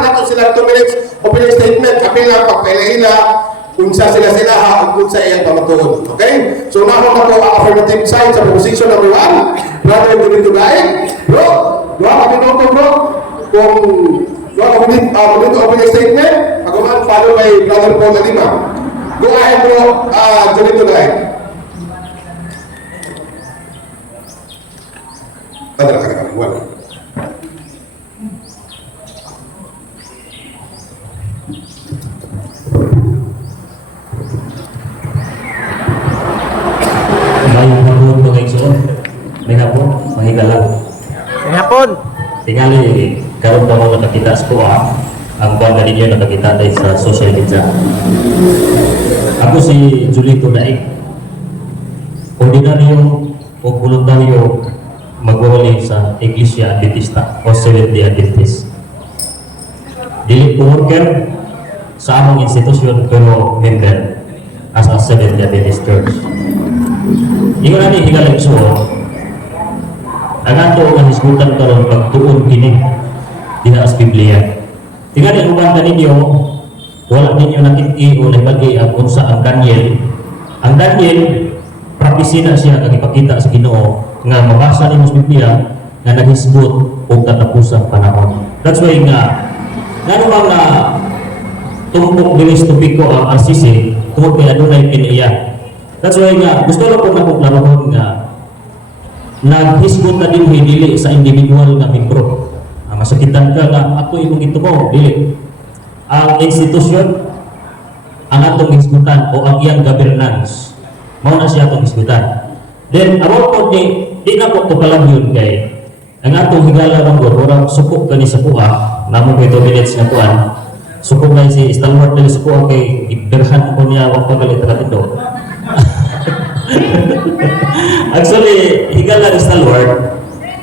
nato sila 2 minutes opening statement, apil lang pagpailahila unsa sila ha ug unsa iyang pamatuod. Okay? So nako na po ang affirmative side sa proposition number 1. Brother Benito Gaig, bro, dua ka minuto bro. Kung dua ka minuto opening statement, pagkuman follow by Brother Paul Alima. Go ahead bro, Benito Gaig. Padala ka na, wala. Mayong hapon mga igsoon. May hapon, mahigalang. May hapon. Tingali, karoon pa mga nakakita sa kuha. Ang kuha ka ninyo nakakita tayo sa social media. Ako si Julito Daig. Ordinaryo o voluntaryo magwawali sa Iglesia Adventista o Seventh-day Adventist. Dili ko worker sa among institusyon pero member as a Seventh-day Adventist Church. Ingon natin higalang so, ang ato ang hisgutan karon pagtuon kini dina as Biblia. Tingnan uban ta ninyo, wala ninyo nakiti o nabagi ang unsa ang Daniel. Ang Daniel prophecy na siya kag ipakita sa Ginoo nga mabasa nimo sa Biblia nga naghisgot og katapusang panahon. That's why nga ngano bang na tumpok dinis tubiko ang RCC tungod kay adunay kiniya. That's why nga gusto lang po nako klarohon nga naghisgot na din dili sa individual nga membro. Masakitan ka nga ako imong gitumo dili. Ang institusyon ang atong hisgutan o ang iyang governance mao na siya atong hisgutan. Then about po di na po to kalabyon kay ang atong higala ng orang sukok kani sa kuha namo kay 2 minutes na kuan. Sukok na si Stalwart dili sa kuha kay iberhan ko niya wa pagalit ra dito. Actually, higala ni Stalwart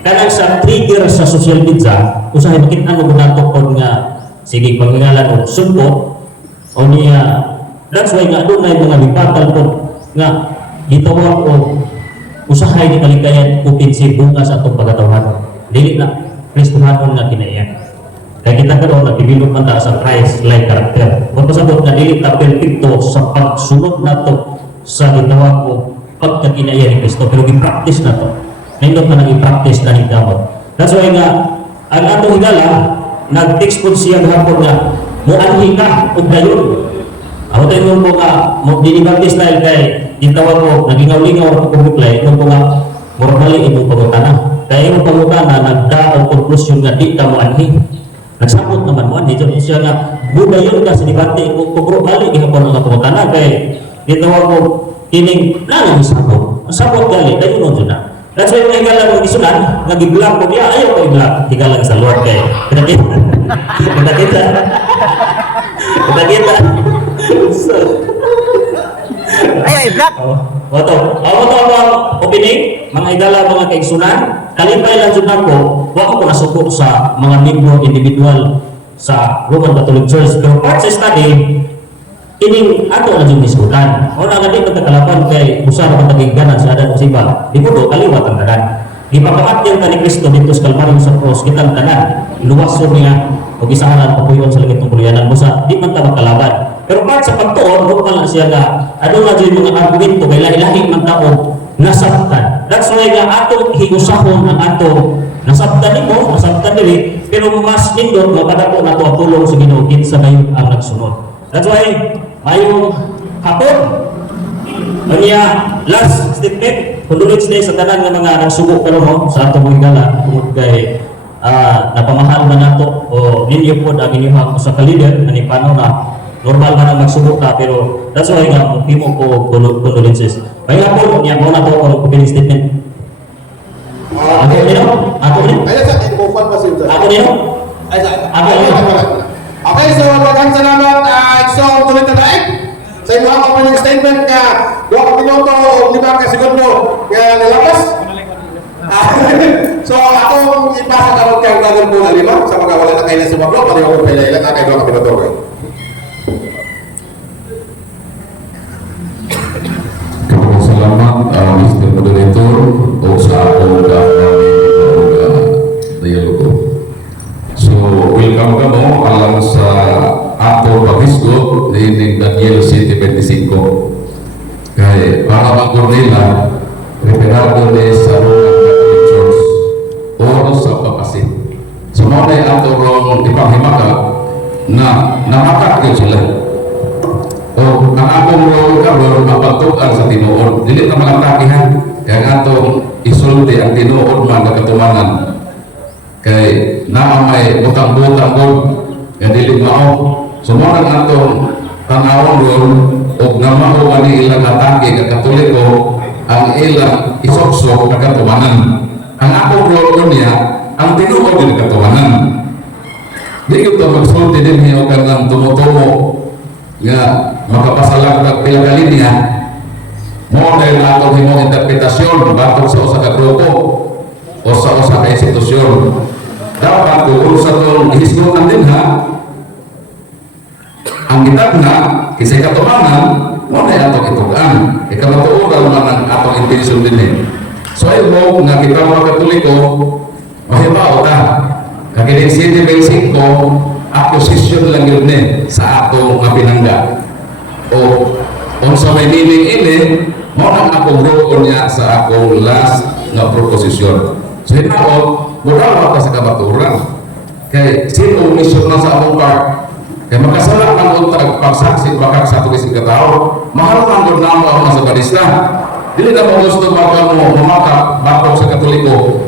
kanang sa trigger sa social media usahay makita mo nato kon nga sige pangalan og sumpo o niya. That's why nga doon ay mga lipatal po nga gitawag o usahay ni kalikayan kupinsi bunga sa atong pagkatawhan dili na Kristohanon nga kinaiyan. Kaya kita karon nagdevelop man ta sa Christ-like character. Kung pasabot nga dili ta perfecto sa pagsunod nato sa gitawag o pagkakinaiyan ni Kristo pero gi-practice na to. Nindot na nag-i-practice na higdamot. That's why nga ang atong higala nag-text po siya gahapon nga muanhi ka og dayon. Ako tayo mo nga mo dinibati style kay gitawag ko nagingaw-lingaw ako kung reply nung po nga morally imong pangutana. Kaya imong pangutana nagdaog konklusyon nga di ka muanhi. Nagsabot naman mo dito siya nga budayon ka sa debate kung kubro balik gihapon ang pangutana kay gitawag ko kining nang sabot. Sabot gali dayon no na. That's why may higala mo isunan, nag-i-block ko niya, ayaw ko i-block. Higala sa Lord kay. Pinakita. Ayaw i-block. Oto ang opening, mga higala mga kaigsunan, kalipay lang dyan ako, wako ko nasuko sa mga membro individual sa Roman Catholic Church. Pero part sa study, ining ato na yung diskutan. O na nga di pagkakalapan kay usara pagkaging ganan sa adan usiba. Di po do, kaliwat ang tanan. Di papakatyan ka ni Kristo dito sa Kalbaryo sa cross, kitang tanan. Iluwaso niya, o gisahanan, papuyon sa langit ng kulyanan mo sa di man tawag kalaban. Pero part sa pagtuon, normal na siya nga, ano na dyan mga argumento, kay lahi-lahi ng tao, nasabtan. That's why nga ato hiusahon ang ato, nasabtan mo, nasabtan dili, pero mas nindot, mapadako na ito ang tulong sa Ginoo sa ngayon ang nagsunod. That's why, mayong hapon, niya last statement, condolence day sa tanan ng mga nagsugo pero no, sa atong higala tungod kay napamahal na nato o ninyo po ang inyong sa kalider na ni paano na normal man ang magsugo ka pero that's why nga mo ko condolences. May hapon, niya mo na to kung opening statement. Ako nino? Ako nino? Ayan sa infofan pa sila. Ako nino? Ako nino? Okay, so maraming salamat. So, tuloy na tayo. Sa inyo ang opening statement nga 2 minuto o 5 ka segundo nga nilabas. So, akong ipasa karot kay Brother Paul Alima sa mga wala na kayo na sa bablo. Pari ako pala ilan na kayo 2 minuto. Salamat, Mr. Moderator, o sa akong dialogo. So, welcome ka mo, alam na namakat yun sila. O ang akong role karon mapagtukan sa tinuod, dili na mga takihan, kaya atong isulti ang tinuod man na katumanan. Kay naamay butang-butang ko, nga dili mao. Sumunod atong tanawon ron, o namao ani ilang atake ka Katoliko, ang ilang isoksok na katumanan. Ang akong role niya, ang tinuod yung katumanan. Di ko ito magsulti din hiyo ka ng tumutumo nga makapasalag ng pilagaling niya. Mo dahil atong himong interpretasyon batong sa usa ka grupo o sa usa ka institusyon. Dapat kung sa itong ihisgutan din ha, ang kitag na kisay katumanan mo na atong itugan. Ikamatuugan man ang atong intensyon din eh. So I hope nga kita mga Katoliko mahibaw ta. Kagiling City Basic ko, acquisition lang yun sa atong mga pinangga. O kung sa may meaning ini, mo nang akong roon niya sa akong last na proposisyon. So hinaot, mura ka sa kabaturan. Kaya sino mission na sa akong part? Kaya makasala ang untag pagsaksi bakak sa tugising katao, mahal ang doon na ako sa balista. Dili na mo gusto baka mo mamakap bakok sa Katoliko.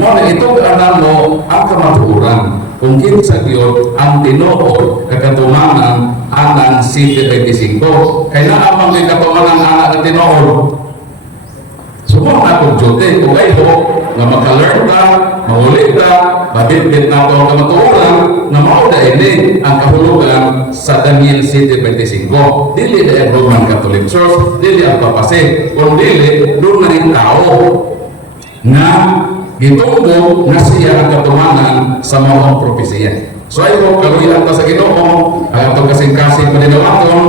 Mo na ito alam mo ang kamatuuran. Kung kinsa gyud ang tinuod kagatumanan anang City 25. Kaya naamang kay katumanan anak ng tinuod. Sumong akong jote kung kayo nga maka-learn ka, mahuli ka, mabitbit na ito ang kamatuuran na mauda ini ang kahulugan sa Daniel City 25. Dili na ang Roman Catholic Church, dili ang papase, kung dili, doon na rin tao na gitunggo na siya ang katumanan sa mga propesiya. So I hope kaluyan ta sa Ginoo ang atong kasing-kasing paninawaton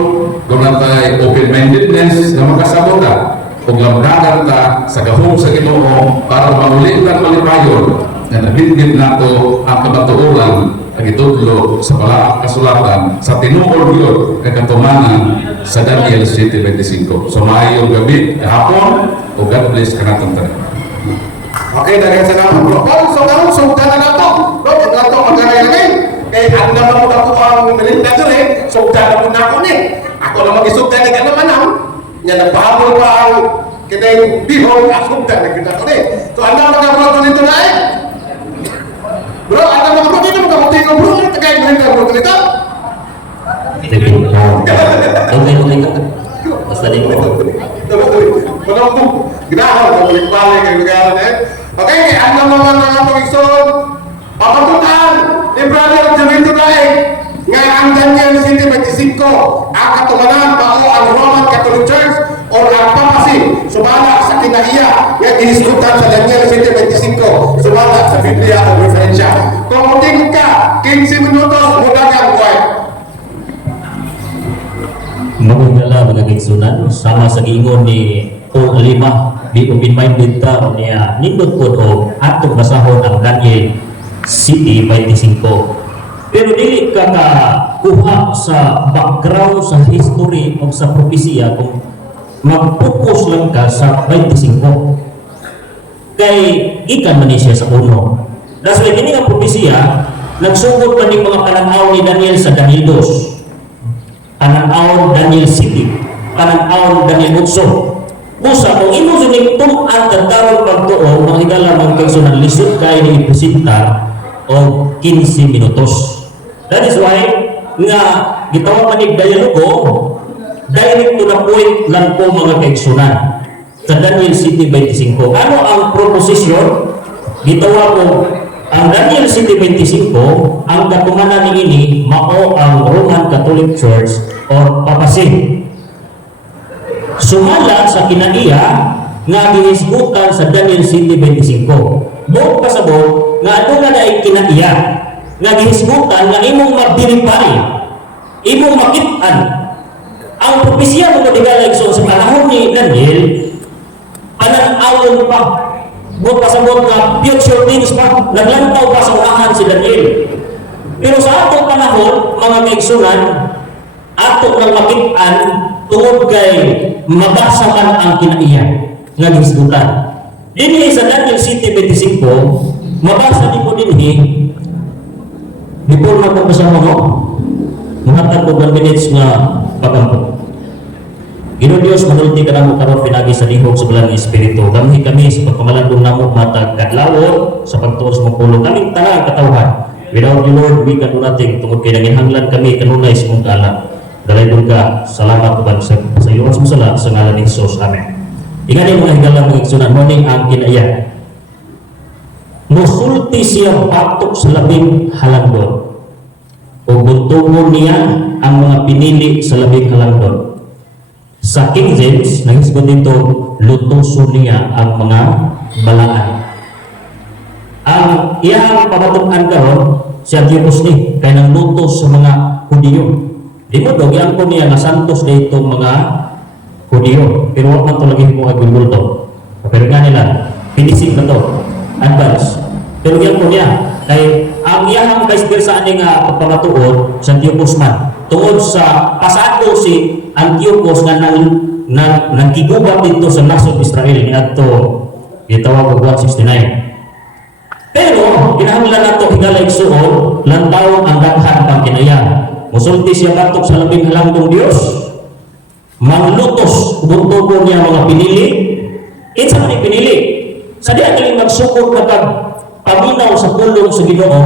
kung natay open-mindedness na makasabot ta kung lamdagan ta sa gahom sa Ginoo para manulitan malipayon na nabitbit nato ang kamatuoran ang itudlo sa palaang kasulatan sa tinuod yun kagatumanan sa Daniel City 25. So maayong gabi, hapon, o God bless ka natong tanan. Okay, daghang salamat bro. Paul, so karon sugdan na nato. Bro, nato maglalagay. Kay ang naman mo ako ang melinda dire, sugdan na mo na ako ni. Ako na magisugdan ni kana manam. Nya nagpahabol pa ang kinay bihon asugdan na kita ko ni. So ano mga bro nito na eh? Bro, ano mga bro dito mga buti ko bro, tagay melinda bro nito. Okay ka. Basta din mo. Manong ginahan sa balik-balik ang lugar eh. Okay, ano naman ang atong igsoon? Papatutan ni Brother Jovito Daig nga ang Daniel City 25 ang katumanan mao ang Roman Catholic Church o ang papasi sumala sa kinaiya nga gihisgutan sa Daniel City 25 sumala sa Biblia o referensya. Kung muting ka 15 minutos muna kang buhay. Magandala mga kaigsunan sama sa giingon ni Paul Alima di open-minded ta o niya nindot po o atong basahon ang Daniel City 25. Pero dili ka kuha sa background sa history o sa propesya kung mag-focus lang ka sa 25. Kay ikan man siya sa uno. That's why kini nga propesya nagsugod man ni mga pananaw ni Daniel sa Daniel 2. Pananaw Daniel City, pananaw Daniel 8. Busa, kung imo sunig tuman tagtarong pagtuo, mga higala mga kaigsunan, lisod kayo ni ipresenta o 15 minutos. That is why, nga gitawag man ni dialogo, direct to the point lang po mga kaigsunan sa Daniel City 25. Ano ang proposition? Gitawag ko, ang Daniel City 25, ang katumanan ni ini, mao ang Roman Catholic Church or papasin. Sumala sa kinaiya nga gihisgutan sa Daniel City 25. Buot pasabot nga aduna na ay kinaiya nga gihisgutan nga imong mag-verify, imong makit-an. Ang propesya mo kadigala igsoon sa panahon ni Daniel, pananawon pa. Buot pasabot nga future things pa, naglantaw pa sa unahan si Daniel. Pero sa atong panahon, mga kaigsunan, ato ng makit-an tungod kay mabasa man ang kinaiya nga gisgutan. Dinhi sa Daniel City 25, mabasa din ko dinhi before magpapasa mo hatag ko 1 minutes nga pagampo. Ginoo Dios, manulti ka namo karon pinagi sa lihok sa bulan ng Espiritu. Gamhi kami sa pagpamalandong namo matag kadlawon sa pagtuos mo pulong kaming tanan katawhan. Without you Lord, we can do nothing. Tungod kay nanginhanglan kami kanunay sa mong kaala. Dalaygon ka, salamat ubang sa iyo sa sala sa ngalan ni Jesus. Amen. Ingani mga higala mga igsunan mo ning ang kinaya. Musulti siya patok sa labing halangdon. O buntungon niya ang mga pinili sa labing halangdon. Sa King James, nagisgot dito, lutuso niya ang mga balaan. Ang iyang pamatukan karon siya Antiochus ni, kaya nang lutos sa mga Hudiyo. Di mo dog, iyang ko niya na santos dito mga Hudiyo. Pero wag man ito lagi mo ay gulgulto. Pero nga nila, pinisip na to, advance. Pero iyang ko niya, kay ang iyang kaisbir sa aning pagpamatuod sa Antiochus man, tungod sa pasado si Antiochus nga nagkigubat dito sa nasod Israel ni adto gitawag og 169. Pero kinahanglan nato higala igsuon lantaw ang daghan pang kinaya. Musulti siya batok sa labing halangdong Dios. Manglutos buntugon niya mga pinili. Kinsa man pinili? Sa diha kini magsukod kapag paminaw sa pulong sa Ginoo,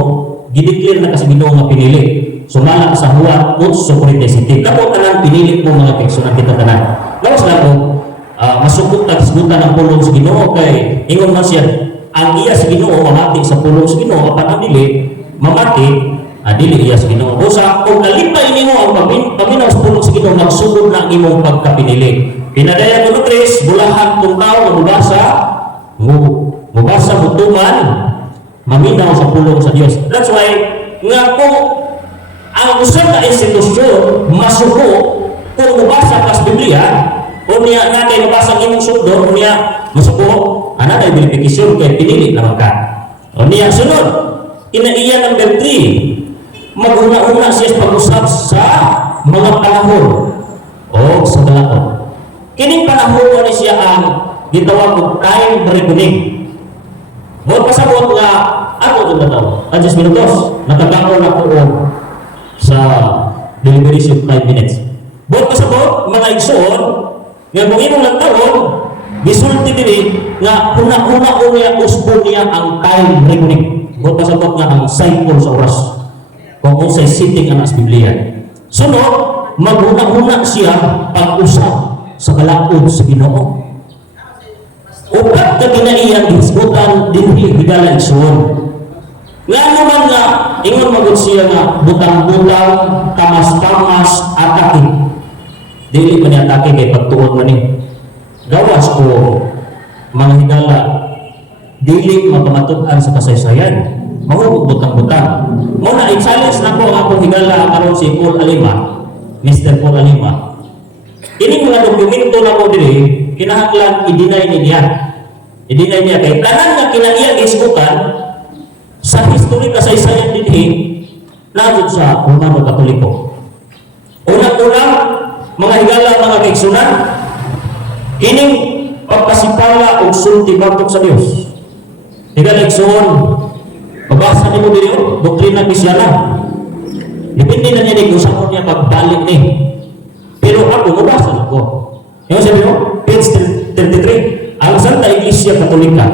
gideklar na kasi Ginoo nga pinili. Sumala sa Juan 8:47. Kamo tanan pinili mo mga kaigsunan kita tanan. Lawas lang ko, masukot na kisgutan ang pulong sa Ginoo kay ingon man siya ang iya sa Ginoo mamati sa pulong sa Ginoo apan ang dili mamati dili iya sa Ginoo. Usa kung nalipay nimo ang paminaw sa pulong sa Ginoo magsugod na ang imong pagkapinili. Pinadayan mo tres bulahan kung tao nga mubasa butuman maminaw sa pulong sa Dios. That's why nga kung ang usap na institusyon masuko kung mabasa ka sa Biblia o niya nga kay mabasa ang imong sundo o niya masuko ana kay verifikasyon kay pinili naman ka o niya sunod kinaiya number 3 maghuna-huna siya pag-usap sa mga panahon o sa balaod. Kining panahon ni siya ang gitawag og time reckoning. Mo pasabot nga ako ug bataw 10 minutos nakagaon ako sa deliberation 5 minutes. Buot pasabot mga igsoon nga kung imong lagtawon gisulti diri nga una-una niya usbon niya ang time reckoning. Buot pasabot nga ang cycle sa oras kung unsay sitting ang sa Biblia. Sunod maghuna-huna siya pag-usap sa balaod sa Ginoo. Upat ka ginaiyan disbutan dinhi higala igsoon. Nga naman nga, ingon magod siya nga butang-butang, tamas-tamas, atake. Dili pa niya atake kay pagtuon man ni. Gawas ko mga higala, dili mapamatud-an sa kasaysayan. Mahugog butang-butang. Muna, i-challenge na ko ang akong higala karon si Paul Alima, Mr. Paul Alima. Ini mga dokumento na ko dili, kinahanglan i-deny niya. I-deny niya kay tanan nga kinaiya isbutan sa history kasaysayan dinhi nagud sa Romano Katoliko. Unang-unang mga higala mga kaigsunan ining pagpasipala og sulti batok sa Dios. Higala igsuon mabasa nimo diri doktrina Kristiana. Depende na niya kung saan niya pagbalik ni. Pero ako mabasa ko. Yung sabi mo, page 33, ang Santa Iglesia Katolika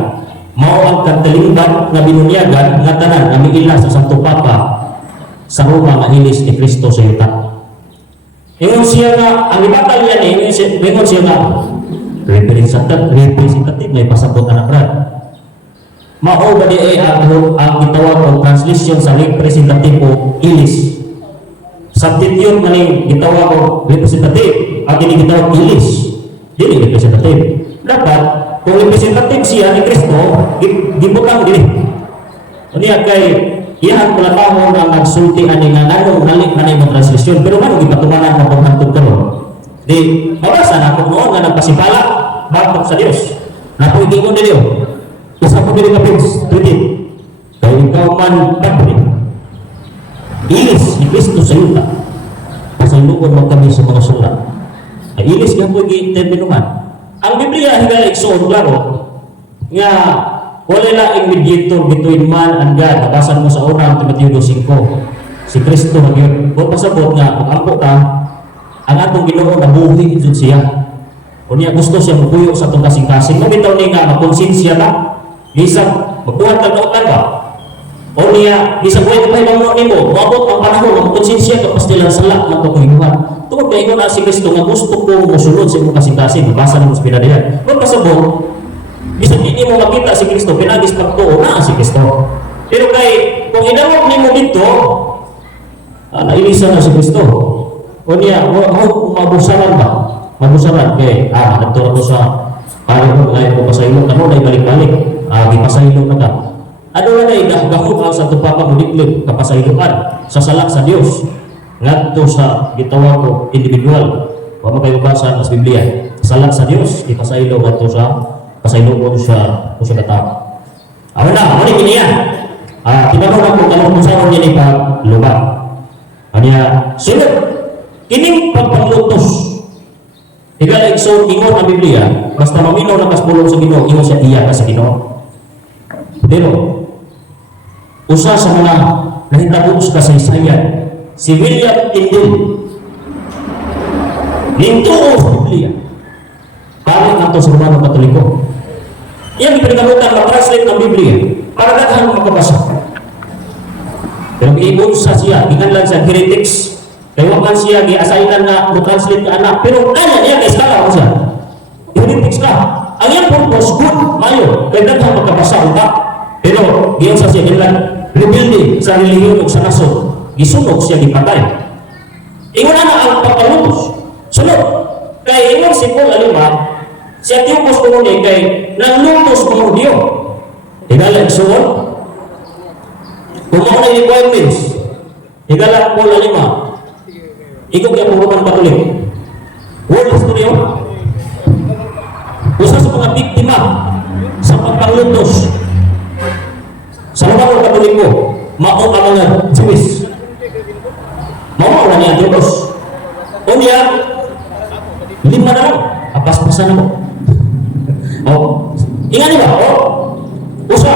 mao ang katalingban nga binunyagan nga tanan nga miila sa Santo Papa sa Roma nga hilis ni Kristo sa yuta. Ingon siya nga ang ibatal niya ni ingon siya nga representative may pasabot anak rad. Mao ba di ay ang gitawag og translation sa representative o ilis. Substitute man ning gitawag og representative ang kini gitawag ilis. Dili representative. Dapat kung representative siya ni Kristo, gibutang dili. Unya kay iyan palatahon ang nagsulti ani nga nganong nalik na imong translation pero man gipatumanan mo paghantod karon. Di mabasa na ko noon nga nagpasipala batok sa Dios. Nato ingon dili. Usa ko dili ka page 20. Kay ikaw man patri. Ilis ni Kristo sa yuta. Pasalugon mo kami sa mga sulat. Ay ilis gyud gi-terminuhan. Ang Biblia higala igsuon klaro nga wala na mediator between man and God. Nabasan mo sa unang Timoteo 2:5. si Kristo nagyon. Kung pasabot nga, kung ampo ka, ang atong Ginoo nabuhi jud siya. O niya gusto siya magpuyo sa itong kasing-kasing. Kung bitaw ni nga, makonsensya ka, bisag, magbuhat ka kautan ba? O niya, bisag buhay ka pa ibang mo, maabot ang panahon, makonsensya ka, pastilan salak, magpakuhinguhan. Tungkol na ikaw na si Kristo nga gusto ko musunod sa imong kasing-kasing, mabasa na mo sa pinadihan. Kung pasabot, bisag hindi mo makita si Kristo, pinagis pagtuo na si Kristo. Pero kung inawag ni mo dito, nailisan na si Kristo. O niya, mabusaran ba? Mabusaran kay nagturo ko sa parang ngayon ko pasaylo ano na balik-balik gipasaylo na ka ano na gahugahog ang sa tupapa mo diklib kapasayloan sa salak sa Dios ngadto sa gitawag ko individual wa mo kayo basa sa Biblia salak sa Dios ipasaylo ngadto sa pasaylo ko sa katao aw na ni kiniya tinanong ko kanang usawan niya ni pag luba anya sunod kining pagpanglutos higala igsoon ingon ang Biblia, basta maminaw na kaspulong sa Ginoo, ingon siya iya ka sa Ginoo. Pero, usa sa mga nahitabo sa kasaysayan, si William Tyndale, nintuo sa Biblia, balik nga ito sa Romano Katoliko. Iyang ipinagalutan na-translate ng Biblia para daghan makabasa. Pero iibon sa siya, ginganlan sa heretics, kaya wakan siya, gi-assignan na mo-translate ka anak. Pero kaya niya, kaya skala ko siya. Heretics ka. Ang iyang purpose, good, mayo. Kaya daghan magkabasa ka. Pero, giyan sa siya, ginlan, rebelde sa relihiyon o sa naso. Gisunog siya, gipatay. Ingon na ang pagkalutos. Sunod. Kaya ingon si Paul Alima, siya tiyupos ko muna kay nanglutos ko muna Diyo. Higala, sunod. Kung mga na requirements, higala Paul Alima, ikaw kaya Roman Katolik. World history yun. Usa sa mga biktima sa pagpanglutos sa Roman Katoliko, mao ang mga Jewish. Mao na niya Diyos. O niya, 5 na lang. Apas-pasan na mo. O, ingani ba? O, usa,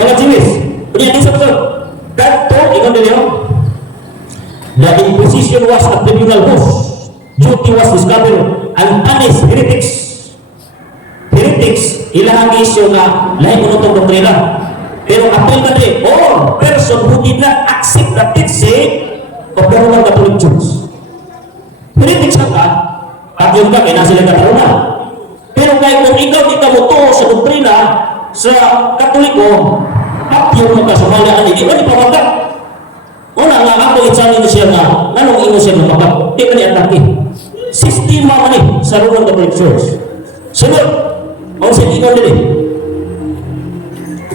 mga Jewish. O niya, di sa ito. Ganto, ikaw din yun. The Inquisition was a tribunal host. Duty was discovered and punished heretics. Heretics, ilang isyo na lahi mo itong doktrina. Pero apel na rin, all person who did not accept the teaching of the Roman Catholic Church. Heretics ka, at yun ka, kaya sila katarunan. Pero kaya kung ikaw di ka mo to sa doktrina sa Katoliko, at yun mo ka sa mga hindi ba di pamagat? Una nga ako itsanin siya nga, nanong ino siya lumabag, di ka ni-atake. Sistema man sa Roman Catholic Church. Sunod, ang siya ikaw din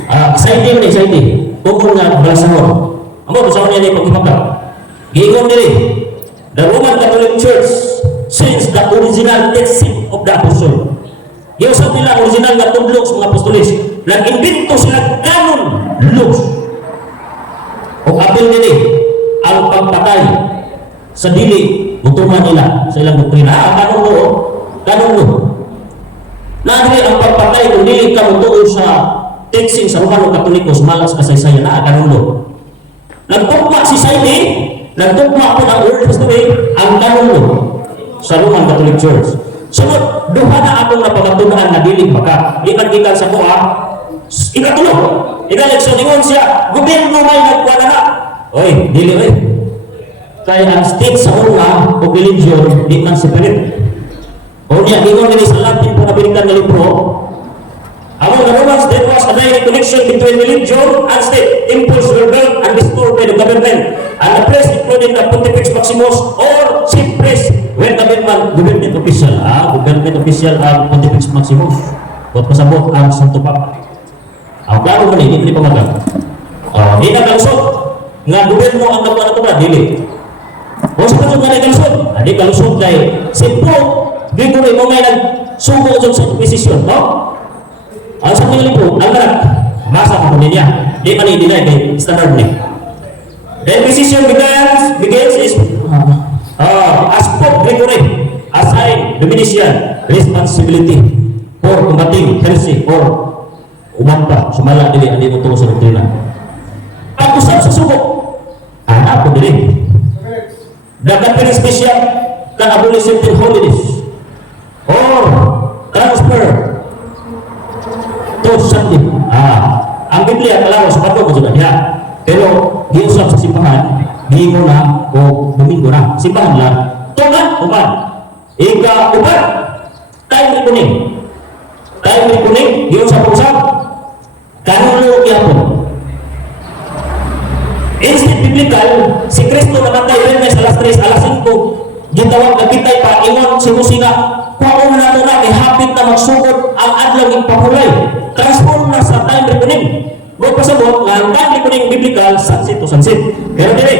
exciting man exciting. Kung nga balasahon. Amo, basahon niya na pag-ipagkak. Giingon din the Roman Catholic Church since the original teaching of the apostle. Yung sa nila, original na tudlok sa mga apostolis, nag-invento sila kanon looks. O apel nila ang pagpatay sa dili mutuman nila sa ilang doktrina. Kanong mo? Kanong mo? Nandili ang pagpatay kung dili ka mutuo sa teaching sa Romano Katolikos malas kasaysayan na kanong mo? Nagtugma si Saidi, nagtugma po ang Old Testament ang kanong mo sa Roman Catholic Church. Sunod, duha na akong napamatunan na dili baka. Di man gikan sa kuha, ikatulog. Inaleksyon ingon siya, gobyerno may nagkuha na. Oy, dili oy. Kaya ang state sa una o religion, di man separate. O niya, ingon nila sa Latin po nabinikan na libro, among the Romans, there was a direct connection between religion and state. Impulse were built and restored by the government. And the press, including the Pontifex Maximus or chief priest, when government official, government official ang Pontifex Maximus. Huwag pasabot ang Santo Papa. Ang klaro mo ni, hindi pamagat. Di na kalusot. Nga gobyerno ang nagkuhan ito na, dili. O sa kalusot nga na kalusot. Di kalusot kay simple. Di ko rin mo may nagsubo sa Inquisition, no? Ang sa mga libro, ang lahat, masa ko niya. Di man i-deny kay standard ni. The Inquisition begins is as Pope Gregory assigned Domitian responsibility for combating heresy or umanta, sumala dili ang dito sa doktrina. Pag-usap sa suko, ako dili. Dapat ka special ka abolition till holiness or transfer to Sunday. Ang Biblia kalawas pato ko juga diha. Pero giusap sa simbahan, Domingo na o Domingo na. Simbahan lang. Tungan uban. Ika uban. Time kuning. Time kuning giusap-usap. Kanulo gyapon. Instead biblical, si Kristo namatay rin sa alas 3, alas 5. Gitawag na kitay pa, ingon si Musina, pauna na muna, may hapit na magsugod ang adlaw ng papulay. Transform na sa time reckoning. Huwag pasabot nga ang time reckoning biblical, sunset to sunset. Pero dili,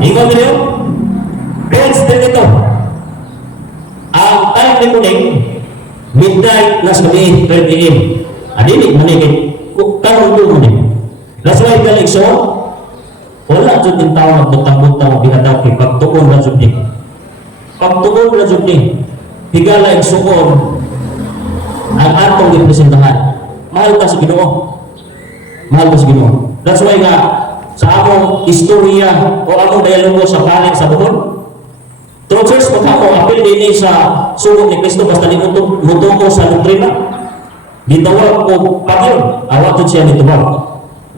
ingon nila yun, page din ito. Ang time reckoning, midnight na sa 30 AM. Adili, manigit, karoon doon mo din. That's why the election, wala dyan yung tao nagbutang-butang binadaw kay pagtuon na dyan din. Pagtuon na dyan din. Higala yung suon ang atong representahan. Mahal ka sa Ginoo. Mahal ka sa Ginoo. That's why nga sa among istorya o among dialogo sa paling sa buhon, through church mo ako, apil din sa sugot ni Kristo basta ni mutuko sa doktrina. Gitawag ko pagyon, awat siya nitubag.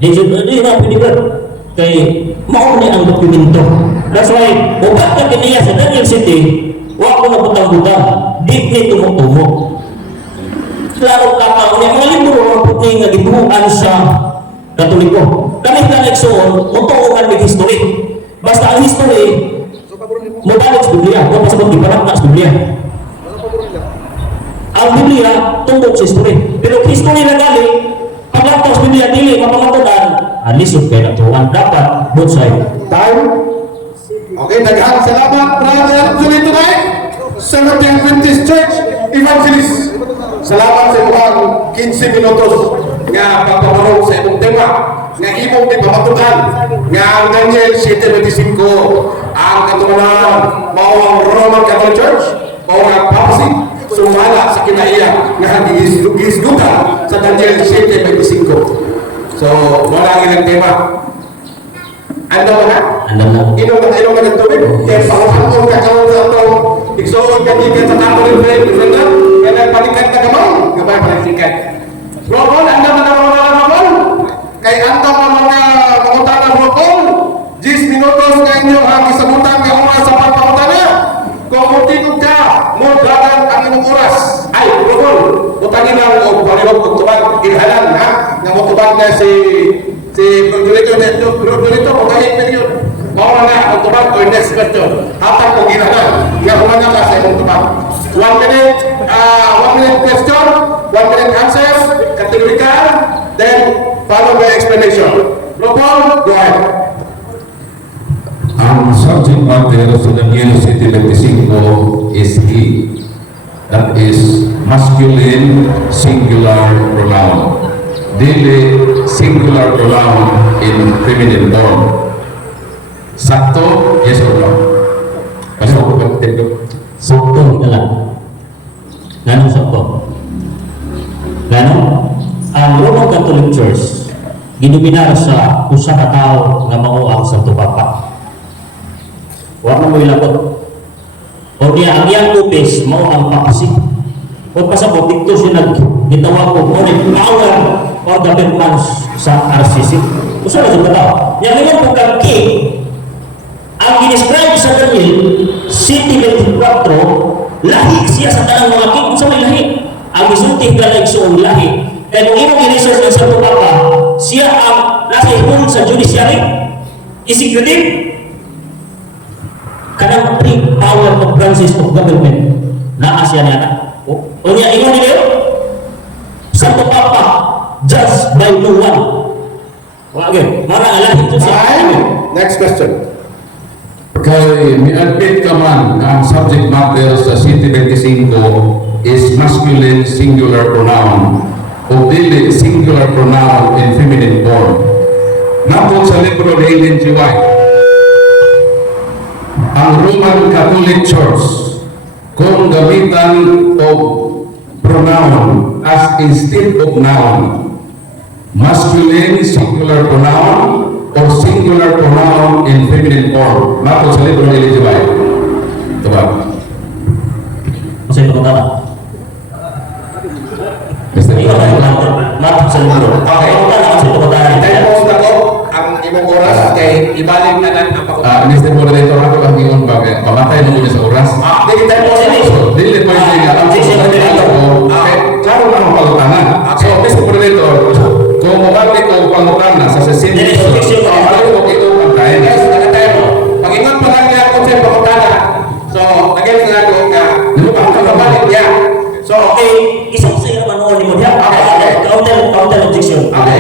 Di na pinigan. Kay mauni ang dokumento. That's why, upat na kiniya sa Daniel City, wag ko na butang-butang, di ni tumutumo. Klaro ka pa, mga libro ang puting nga gibuhuan sa Katoliko. Kami kaneksoon, mutuungan may history. Basta ang history, mabalik sa Biblia, kung pasabot ipanak na sa Biblia. Ang Biblia, tungkol sa history. Pero history na galing, paglantaw sa Biblia, dili, mapamatunan, alisod kayo na tuwan. Dapat, both side. Time. Okay, daghang salamat, Brother Julie tonight. Seventh Adventist Church Evangelist. Salamat sa inyong 15 minutos nga pagpamarong sa imong tema nga imong ipamatukan nga ang Daniel 7:25 ang katunayan mao ang Roman Catholic Church o ang papacy sumala sa kinaiya nga gisgutan sa Daniel 7:25. So, wala ang tema. Ando mo na? Alam na. Inom ka ng tubig. Kaya pangapangkong kakawin sa itong igsoon katikan sa Catholic Faith. Kaya nagpalikat na gamay. Gamay palikat. Robon, ando mo na mga Robon? Kaya ando mo mga pangutan ng Robon? 10 minutos na inyong ang isabutan ng oras sa pagpangutana. Kung mutingog ka, dagan ang inyong oras. Ay, Robon, utangin lang o palihog kung tubag. Ilhalan, ha? Nga mo tubag na si Rodolito, kung kahit na yun. Mawala na ang tubag o next question. Hatag kong ginahan. Nga kumana ka sa imong tubag. 1 minute, 1 minute question, 1 minute answer, categorical, then follow by explanation. Robon, go ahead. Ang subject matter sa Daniel 7:25 is he. That is masculine singular pronoun. Dili singular pronoun in feminine form. Sakto, yes or no? Pasok ko ba ito? Sakto ka lang. Ganong sakto? Ganong? Ang Roman Catholic Church, ginuminar sa usa ka tao nga mao ang Santo Papa. Wa mo ilabot. O diya, ang iyang upis, mao ang papasi. O pasabot, dito siya gitawag ko, o power or government sa RCC. Usa na sa tao. Yang ngayon kung king, ang ginescribe sa Daniel, City 24, lahi siya sa tanang mga king. Kung sa may lahi, ang isulti ka na igsuong lahi. Kaya kung imong i-research ng Santo Papa, siya ang nasa ihon sa judiciary, executive, kanang power of branches of government na asya niya na. O niya, ingon nila yun? Santo Papa, judged by no one. Okay, marang alahin ito sa Time. Next question. Kay mi-admit ka man na ang subject matter sa City 25 is masculine singular pronoun o dili singular pronoun in feminine form. Napon sa libro ni Ellen G. White, ang Roman Catholic Church kung gamitan o pronoun as instead of noun, masculine singular pronoun o or singular pronoun in feminine form. Matod sa libro ni Ellen G. White. Ito ba? Masay pagkakala. Mr. Ikaw na matap sa libro. Okay. Pagkakala kasi pagkakala. Tapos na ko, ang imong oras kay ibalik na lang ang pagkakala. Mr. Moderator, ako lang ingon ba? Pamatay mo niya sa oras. Dili tayo po sa So, dili po yung nga. Ang Sige, Moderator. klaro na ang pangutanan. So, Mr. Moderator, kung mabalik ko pangutanan sa session, Dili, objection po. ano ko ito pantayin? Guys, nakatayo mo. Pag-ingat pa lang niya ako sa pagkakala. So, nagay nga ko ka. Kapabalik niya. So, Okay, isang sa'yo naman noon ni mo diya. Okay. Counter objection. Okay.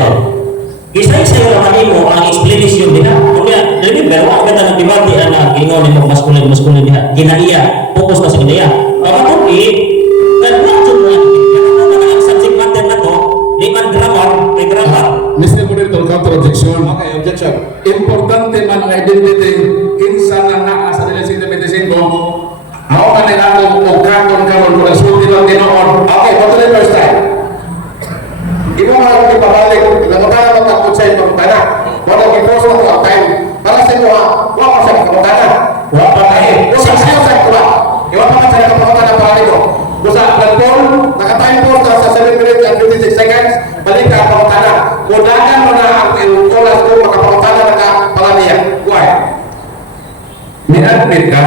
Isang sa'yo naman mo ang explanation nila. Kaya, remember, wala ka na ng debate na gingon mo masculine diha. Ginaiya, focus na sa ginaiya. Pagkatuki, nag-question mo yan. Kaya ang subject matter na to, di man grammar, may grammar. Mr. Moderator, counter objection. okay, objection. Importante man ang identity kinsa na naa sa 1975 mao man ang akong karon ko nagsulti lang tinuod. Okay, go to the first time. Imo nga ipabalik, namutana mo takot sa ibang tana. Wala i-post mo ang time. Para sa imo ha, wala pa sa kamutana. Wala pa tayo. Kung siya sa ito ba? Iwa pa ka sa kamutana para nito. Kung sa platform, naka-time post na sa 7 minutes and 56 seconds, balik ka ang kamutana. Kung dagan mo na ang oras ko, makakamutana na ka para niya. Why? Ni-admit ka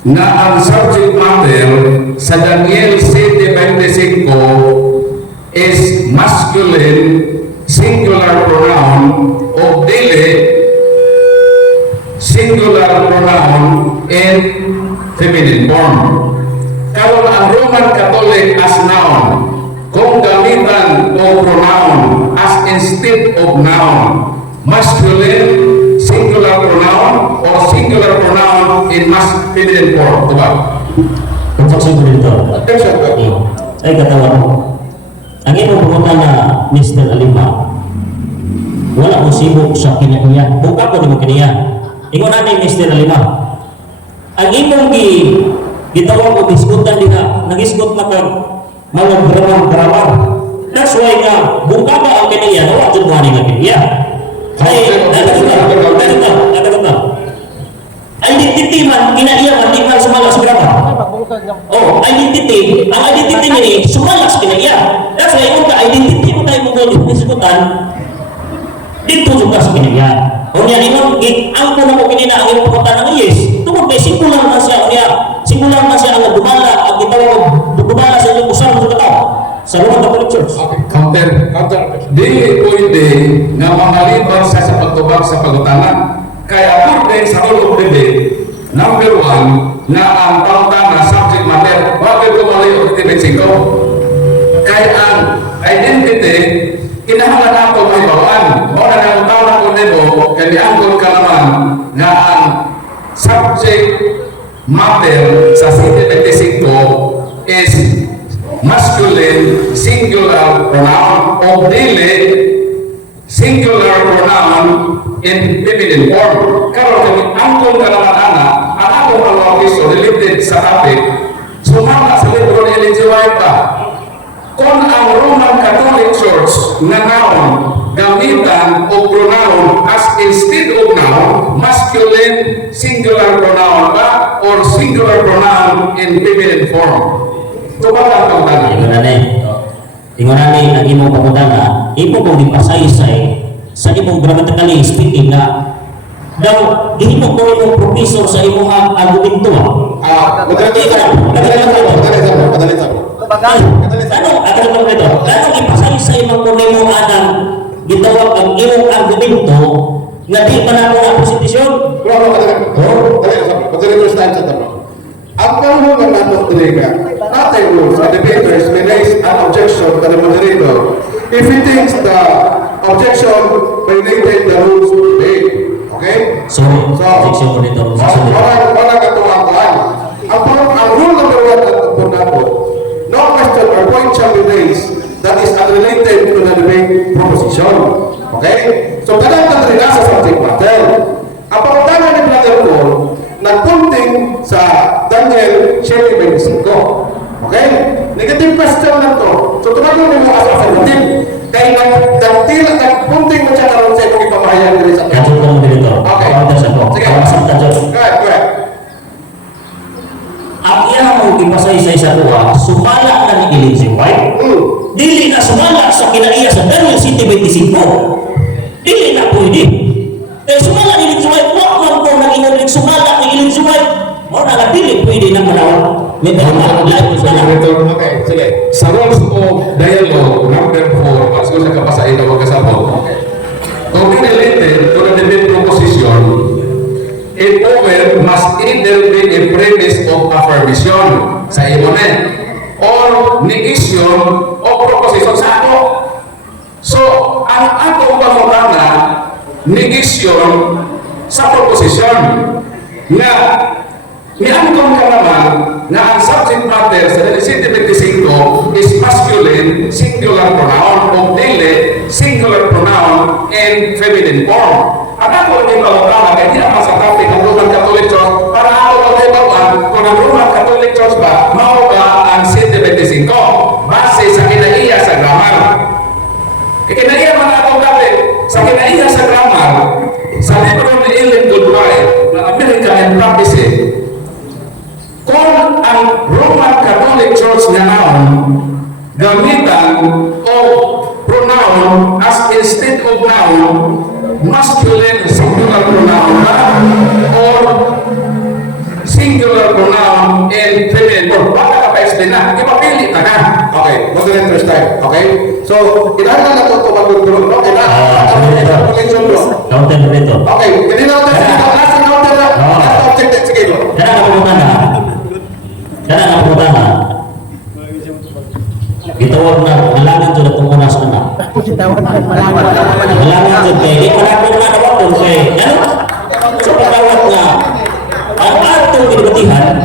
na ang subject matter sa Daniel 7:25 is masculine singular pronoun o dili singular pronoun in feminine form. Karon ang Roman Catholic as noun, kung gamitan o pronoun as instead of noun, masculine singular pronoun or singular pronoun in feminine form. Diba? Objection ko dito. Attention ko. Ay, katawan mo. Ang iyong pumunta na Mr. Alima, wala mo sibuk sa kiniya. Buka ko ni mo kiniya. Ingon na ni Mr. Alima. Ang imong gitawag o diskutan diha, nag-iskot na kang mga gramar. That's why nga, buka ka ang kiniya, wala dyan mo nga kiniya. Ay, nagkakata. Identity man, kinaiya man, di man sumalas grammar. Oh, identity. Ang identity ni sumalas kinaiya. That's why kung ka-identity mo tayo mo diskutan, dito juga sa kinaiya. O niya, ang po na mo kinina, ang iyong pakutan ng yes. Tungkol kay simulan na siya, simulan na siya ang dumala, ang gitawag, dumala sa inyong usang sa tao. Sa Roman Catholic Church. Counter. Dili pwede nga mamaliban sa pagtubag sa pagutanan. Kaya according sa rule of debate, number 1, na ang pangutana subject matter, bakit kumali o tibitsiko? Kaya ang identity, kinahanglan ako may bawaan. O na nangutaw ko nito, kaya angkol ka naman na ang subject matter sa 725 is masculine singular pronoun o dili singular pronoun in feminine form. Karon kami angkol ka naman ana, ang akong alwakiso related sa topic, sumama sa libro ni Ellen G. White pa. Kung ang Roman Catholic Church na noun gamitan o pronoun as instead of noun, masculine singular pronoun ba or singular pronoun in feminine form. Tumalang pagtana. Ingon na ni ang imong pagkutana, imo kong gipasaysay sa imong grammatically speaking na daw gihimo ko imong professor sa imong argumento. Madali sa mo. Ano? Ako naman ito. Ano gipasaysay imong kung imong anang gitawag ang imong argumento nga di pa na mo position? Madali first time sa tamo. Ang panahon ng nato talaga, natin rules, the debaters may raise an objection to the moderator if he thinks the objection violated the rules of debate. Okay? So, objection ko dito. Wala ka tuwang-tuwang. Ang rule number 1 at po nato, no question or point shall be raised that is unrelated to the debate proposition. Okay? So, ganang rin nasa subject matter. Ang pagkatama ni Brother Paul, nagpunting sa Daniel 7:25. Okay? Negative question na to. So, tumagin mo as affirmative. Kaya nagpunting mo siya karoon sa itong ipamahayag diri sa Kadyo ko mo dito. Okay. Kaunta siya ko. Sige. Kawasan kadyo. Correct. Ang iya mo ipasay-say sa kuha, sumala na ni Ellen G. White. Dili na sumala sa kinaiya sa Daniel City 25. Dili na pwede. Kaya sumala ni Ellen G. White, wak man ko nag-ingon sumala ni Ellen G. White. O na dili pwede na manawag. May mga live na lang. Okay, sige. Sa rules of dialogue, number 4, as ko sa kapasain na wag kasabot. Kung pinilitin, kung na-debate proposition, it over must either be a premise of affirmation sa imunin or negation o proposition sa ako. So, ang atong pamulana, negation sa proposition nga niangkong ka naman na ang subject matter sa City 25 is masculine singular pronoun o dili singular pronoun and feminine form. Ang ako ni Balotana, kaya di naman sa topic ng Roman Catholic Church, para ako pag-ibawan kung ang Roman Catholic Church ba, mao ba ang City 25 base sa kinaiya sa grammar. Kinaiya man atong topic, sa kinaiya sa grammar, sa libro ni Ellen G. White, na American and Practice, kung ang Roman Catholic Church na noun gamitan o pronoun as instead of noun, masculine singular pronoun or singular pronoun and feminine form. Baka ka-explain na, ipapili ka na. Okay, modern first time. Okay? So, kailangan na ito magdudulog, no? Kaunta mo dito. Okay, kanina ako last encounter na, last object, sige. Kaya nakapunta na. Kaya nakapunta na. Gitawag na, halangan dyan itong unas ko na. Halangan dyan kayo. Di ko na po na naman kay, ano? Sa pagkawat na, ang atong pinagatihan,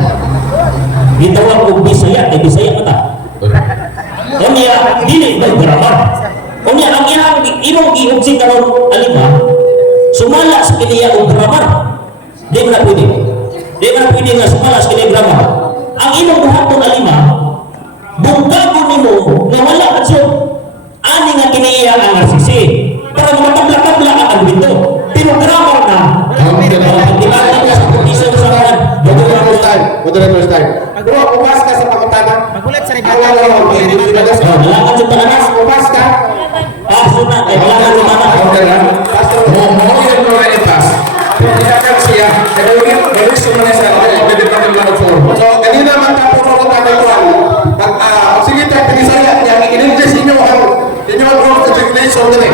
gitawag kong Bisaya, kay Bisaya ka ta. Unya, dili ba grammar? Unya, ang imong giugsig karon alima, sumala sa kiniya og grammar. Di mo na pwede. Di mo na pwede nga sumala sa kiniya grammar. Ang imong buhaton alima, bungkagon nimo nga wala ka so ani nga kiniya ang arsisi para makabla-kabla ang albito. Pero grammar na. Di ba ka sa petition sa mga Modern first time. Bro, pumas ka sa pakutana. Magulat sa Alam mo, halangan dyan talaga. pumas ka. Paso na, halangan dyan talaga. Okay lang? Mo yun ko na itas. Pinakan siya, gawin sumunod sa ako, pwede pa rin lang form. So, kanina man tapos ako tanatuan. Sige tayo, pinisaya. Yang in-English inyo ang rules and regulations din eh.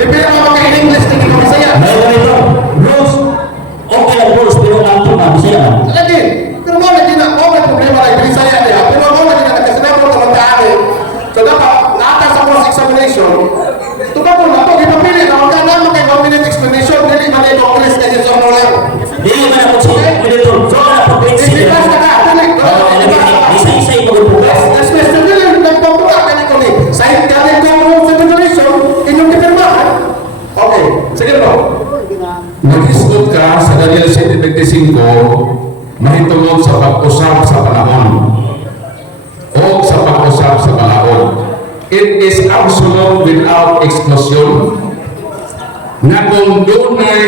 Lipin mo mga in-English, hindi ko masaya. May ganito, rules, okay ang rules, pero ang tuma, bisaya ka. Lagi, pero mo lagi na, may problema na pinisaya niya. Pero mo lagi na nagkasinabot ng magkaanin. So, dapat, naata sa cross examination, tubag mo na ito, ipapili na huwag ka naman kay 1 minute explanation, hindi man yung English kasi sa mga lang. Dili ka na po siya, ganito, so ka na po, Ibigas ka ka, dali. isa-isa yung magpupugas. That's Mr. William, nagpapura ka nito ni. Sahit ka rin kang rules and regulation, inyong kipirmahan. Okay, sige po. Nag-isgot ka sa Daniel 7:25, mahitungod sa pag-usap sa panahon o sa pag-usap sa panahon. It is absolute without exclusion na kung doon ay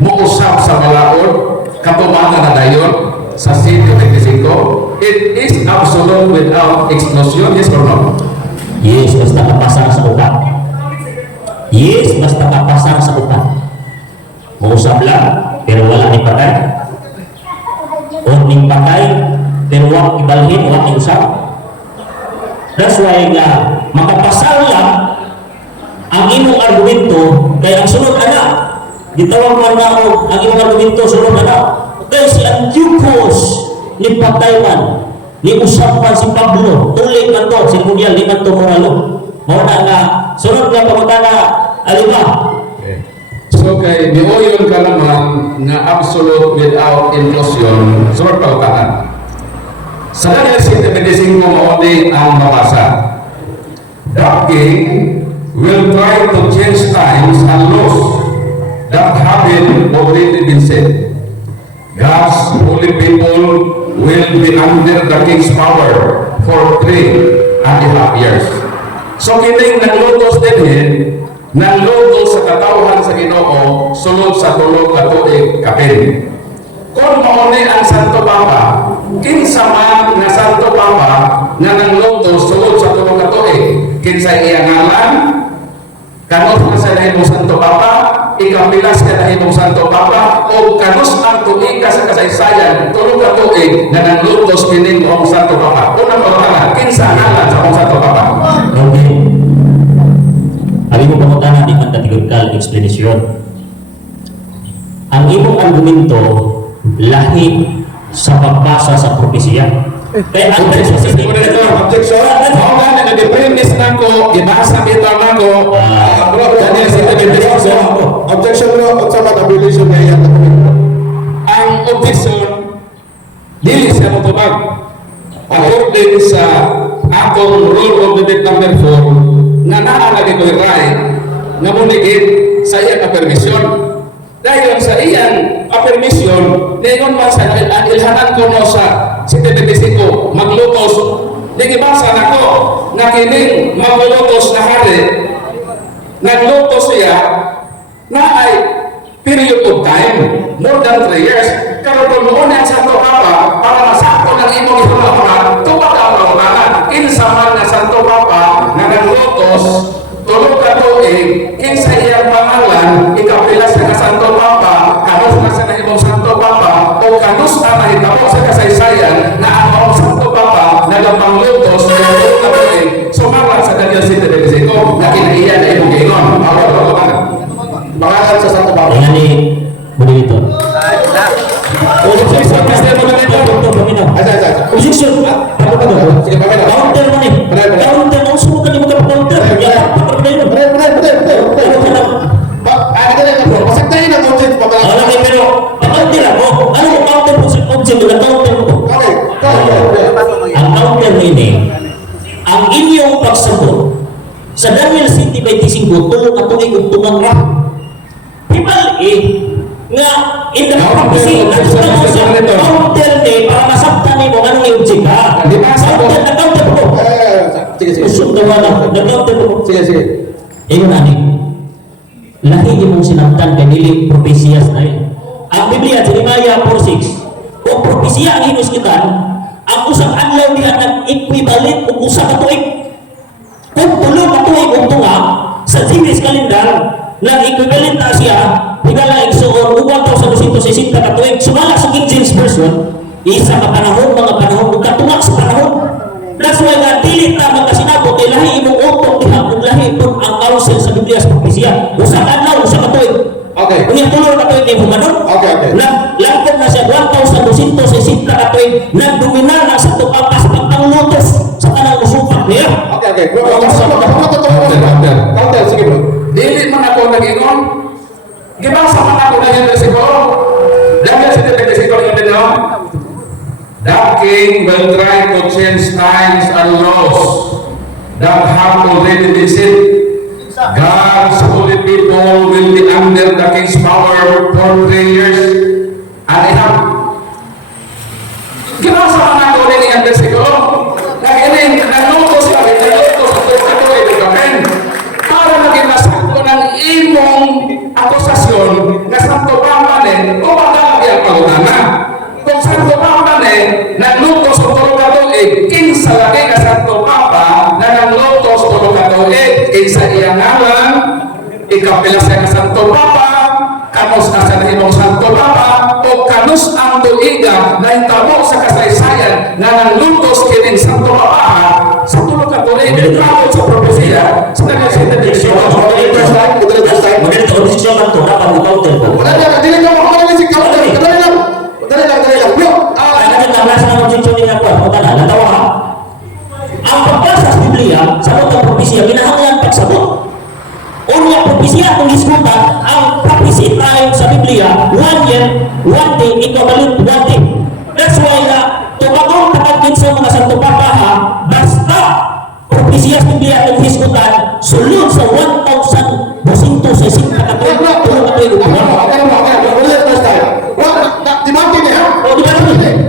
muusap sa panahon, katubangan na dayon sa 7:25, it is absolute without exclusion, yes or no? Yes, basta kapasang sa utak. Yes, basta kapasang sa utak. Mausap lang, pero wala ni patay. O ning patay, pero wala ibalhin, wala iusap. That's why nga, makapasal lang ang imong argumento, kaya ang sunod anak, gitawag man na ako, ang imong argumento, sunod anak. Dahil si Antiochus, ni patay man, ni usap man si Pablo, tuloy man to, si Munyal, ni man to moralo. Mauna nga, sunod nga pagkana, alima. So kay niuyon ka naman nga absolute without inclusion, sumart pautaan. Sa Daniel 7:25 mauli ang mabasa. The king will try to change times and laws that have already been set. God's holy people will be under the king's power for 3.5 years. So kining naglutos din naglutos sa katawhan sa Ginoo sulod sa tulo ka tuig kapin. Kung mauni ang Santo Papa, kinsa man nga Santo Papa nga naglutos sulod sa tulo ka tuig, kinsa iyang ngalan, kanus na sa nahimong Santo Papa, ikapilas ka nahimong Santo Papa, o kanus ang tuig ka sa kasaysayan, tulo ka tuig na naglutos kining mong Santo Papa. Unang pagkakas, kinsa ang ngalan sa mong Santo Papa? Okay. Abi mo pangutana di man kategorikal explanation. Ang imong argumento lahi sa pagbasa sa propesya. Kaya ang Objection. Nag-premise na ko, ibasa bito na ko, Daniel 7:24. Objection bro, unsa man abolition na iyang Ang objection, dili siya motubag. According sa akong rule of debate number 4, nga nakalagay ko right, nga munigit sa iyang permission. Dahil sa iyang permission, ningon man sa ilhanan ko no sa 7:25 maglutos. Nagibasa na ko na kining maglutos na hari, naglutos siya na ay period of time, more than 3 years. Karon kung noon ang Santo Papa, para masakto ng imong ihulahon, tubag ang pangunahan. Kinsa man na Santo Papa na naglutos, tulog ka tuig, kinsa iyang pangalan, ikapilas ka Santo Papa, kanus na sa nahimong Santo Papa, o kanus na nahitabo sa kasaysayan na ang mga Santo Papa nagapanglutos, tulog ka tuig, sumaman sa Daniel 7:25, na kinaiya na imong gingon. Pangalan sa Santo Papa. Dengan ni Budito. Objection. Counter mo ni. Counter mo sumo ka ni mga counter. Ya, papadaylo. Pasagtayin ang object pa pala. Ano kay pero counter ako. Ano mo counter mo sa object na counter mo? Okay. Ang counter ini ang inyong pagsagot sa Daniel 7:25 tulo ka tuig ug tungang ra. Hibal nga in the prophecy ang counter ni para masabtan nimo anong i-object ha. Di ba sa Counter na counter ko. Sige. Usok na wala. Na-counter ko. Sige. Ingon ani. Lahi imong sinabtan kay dili propesya sa ang Biblia Jeremiah 4:6. Kung propesya ang hinusgitan, ang usang adlaw diha nag-equivalent og usa ka tuig. Kung tulo ka tuig ug tunga sa Jewish calendar, nag-equivalent na siya higala igsuon ug 1260 ka tuig. Sumala sa King James version, isa ka panahon, mga panahon ug katunga sa panahon. That's why nga dili ta magkasinabot kay lahi imong utok diha ug lahi pud ang counsel sa Biblia sa propesya. Usa ka adlaw, usa ka tuig. Okay. Unya tulo ka tuig ni humanon. Okay. Langkod na siya 1260 ka tuig. Nagdominar na sa Papa sa pagpanglutos sa kanang usupak niya. Okay. Bro, counter. Sige bro. Dili man ako nag-ingon. Gibasa man ako na yung versikulo. Dahil sa versikulo yun din, no? The king will try to change times and laws that have already been set. God's holy people will be under the king's power for 3 years and a half. Gibasa man ako na yung versikulo. Naglutos sa tuloy para maging masakto ng imong akusasyon na Santo Papa ni o magkakabi ang pagutana. Kung Santo Papa ni naglutos o tulog ka tuig, kinsa lagi ka Santo Papa na naglutos o tulog ka tuig, kinsa iyang ngalan, ikapilas ka Santo Papa, kanus na sa nahimong Santo Papa, o kanus ang tuiga na hitabo sa kasaysayan na naglutos kining Santo Papa sa tulog ka tuig, tawag sa propesya, sa nagsisidadisyon. Maganda objection man to dapat counter ko. Dili ka makakalasin si counter. Dali lang. Bro. Ay nagtablas ng objection ni ako. Pagkana natawa ha. Ang pagbasa sa Biblia sa mga propesya kinahanglan pagsabot. Unya propesya kung iskutan ang prophecy time sa Biblia 1 year, 1 day, equivalent 1 day. That's why tubagong kapagin sa mga Santo Papa ha, basta propesya sa Biblia kung iskutan sulod sa 1,260 katulog katulog Ulit first time. Dimati niya. O di ba naman?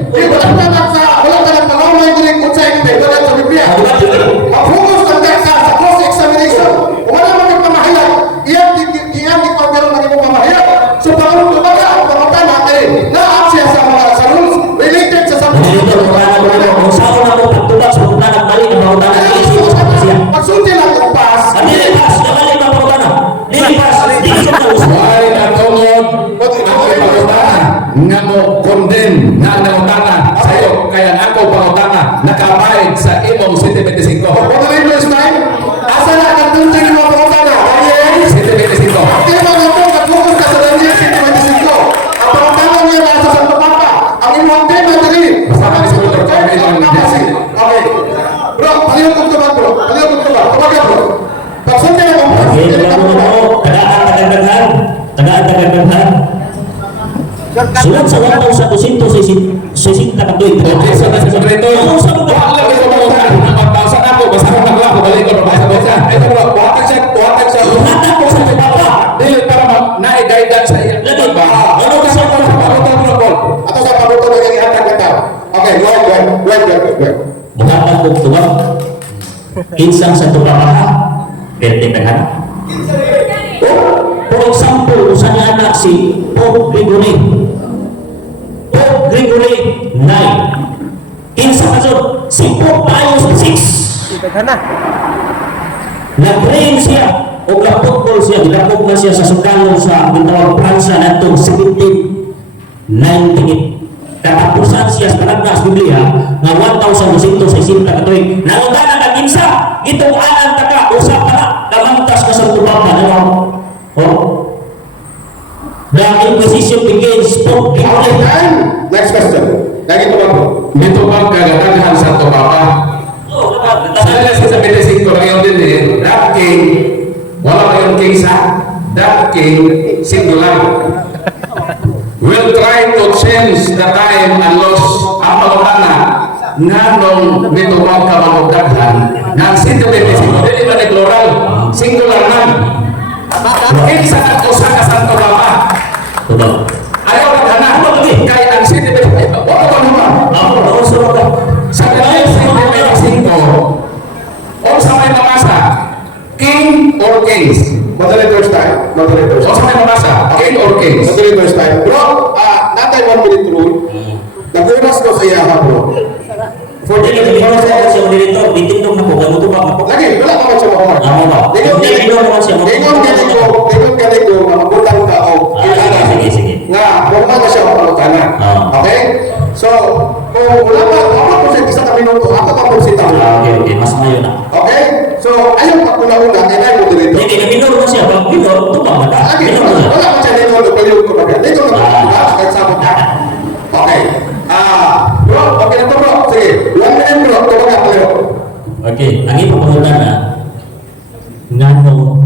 Wala ka lang talaway din kung sa ikite. Wala sa Biblia. Ang focus ng teksa sa cross nga mo condemn na nangutana sa'yo, kaya ako pangutana, nakabayad sa imong 725. Moderator's time. Asa na nagtuntun yung mga pangutana? Daniel? 725. Okay, mga po, nag-focus ka sa Daniel 725. Ang pangutana niya nasa Santo Papa. Ang inyong tema dali. Masama ni Senator Carmen lang. Okay. Bro, palihog kong tuman, bro. Palihog kong tuman. Tumagan, bro. Pagsunod na mo. Okay, tagaan. Sulat sa 1,260 katoy. Okay, so nasa moderator. Wala lang ito mangutana. Napagpausan ako, basta ako nagwa, balik ko, nabasa ko siya. Ito bro, buhatan siya. Sulat ko sa Papa. Dili, para na-guide sa iya. Lagi ba? Ano ka sa mga parutan mo na, Paul? Ato sa pabuto na yung ihatag kita. Okay, go ahead. Buhatan ko tuwa. Kinsang sa tupapaha. Pwede ka. For example, sa anak si Pope Gregory. Pope Gregory 9. Kinsa kasod si Pope Pius VI. Daghan na. Nag-reign siya o kaputbol siya, dilapog na siya sa sukalon sa Bintawag Pransa na itong 1798. Katapusan siya sa kanagnas Biblia nga 1,260 katoy. Nangutana ka kinsa, itong anan taka, usap ka na, kamantas ka sa tupapa. Ano? Oh? The Inquisition begins Pope Okay, Gregory. time. Next question. Lagi tuman, bro. Dito bang kagatagahan sa ito, Papa? Saya sa 75 lang yun din eh. That king, wala kayong king sa? That king, singular. Will try to change the time and loss ang pangutana nga nung dito bang kamanugdaghan ng 75, dili ba ni plural? Singular na. Kinsa at usa ka santo Papa? Tuba. Ayaw ka na. Kaya ang 75, wala ka naman. Ako, nausap ako. Sa kanil 75, o sa may mabasa, king or kings? Moderator's time. Moderator's O sa time. may mabasa, king or kings? Moderator's time. Bro, natay 1 minute rule. Nag-uras ko sa iya, bro. For the Hindi naman siya dito, ditindog na po, gamuto ba ako? Lagi, wala ka man siya makuha. Ako ba? Hindi naman siya Dingon gani ko, mamabutang ka o Sige. nga, huwag na siya mapalutana. Okay? So, kung wala pa, ako po siya isa ka minuto, ako ka po si Tao. Okay, mas mayo na. Okay? So, ayaw pa kuna-una, kaya na mo dito. Hindi, minor mo siya. Pag minor, tupang na ka. Lagi, Minor mo siya. wala pa siya dito, nagpaliyog ko ba? Dito na ba? Kahit sabot ka. Okay. Bro, okay na to bro. Sige, 1 minute bro, tuwag ka palayo. Okay, ang ipapangutan na nga nung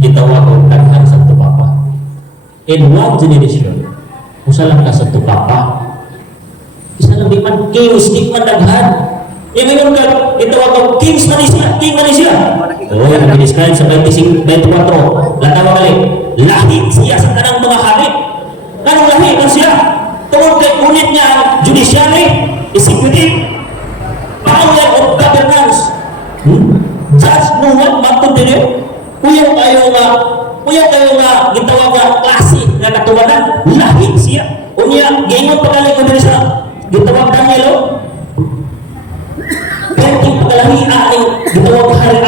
gitawa ko daghan sa tupapa. In one generation, usa lang ka sa tupapa. Isa lang di man kings, di man daghan. Yung ngayon ka, gitawa ko, kings Malaysia, king Malaysia. Oo, yung describe sa 25, 24. Latawa kali, lahi siya sa tanang mga hari. Anong lahi na siya? Tungkol kay unit niya ang judiciary, executive, power of governance. Judge no one mag-continue. Kuya kayo nga gitawag nga klase nga katuwanan, lahi siya. Unya, gingon pagaling ko din siya. Gitawag Daniel, pero yung pagalahi aning gitawag hari.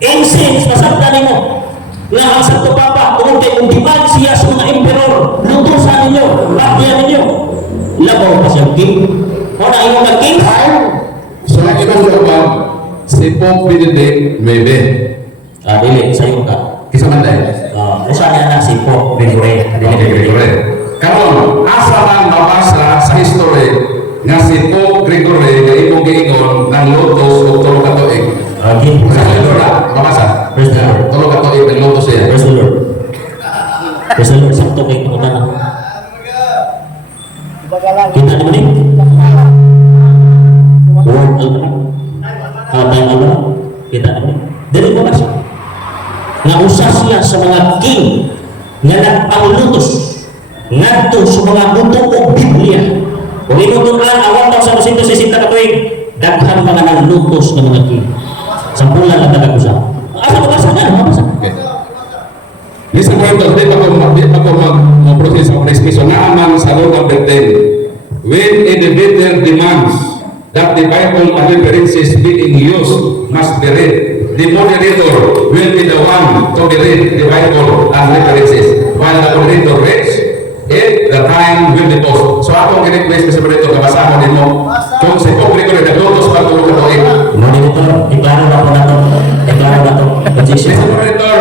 Incense, masabda ni mo. Nga ang Santo Papa, tungkol kay kung demand siya sa mga emperor, lutusan ninyo, bakyan ninyo. Labaw pa siya, king. O na iyong na king? So, ang ibang lubang, si Pope Benedict 9. Dili, sa'yo ka. Kisa man dahil? Usa niya na si Pope Gregory. Karon, asa man mabasa sa history nga si Pope Gregory nga imong giingon ng lotos o tulo ka tuig. Okay. Sa history na, mabasa. Praise the Lord. Tulo ka tuig ng lotos siya. Praise the Lord. Praise the Lord. Sakto kayo pangutan na. Kita di maning? Word Almanak. Time Almanak. Kita di maning? Dili mo kasi. Nga usa siya sa mga king nga nagpanglutos ngadto sa mga buto o Biblia. Kung inutunan ang 1,260 ka tuig, daghan mga naglutos ng mga king. Sampulan lang tagag-usa. Asa mabasa na? Mabasa. Listen mo ito, di pa ko mag-process of prescription na amang sa Lord of the Ten. When individual demands that the Bible and references being used must be read, the moderator will be the one to read the Bible and references. While the moderator reads, the time will be post. So ako ang request ko sa Brito, kabasahon din mo. Kung sa publiko na naglutos pa tulong ka tuwing. Monitor, iklaro na po na to. Iklaro na to. Objection. Mr. Monitor,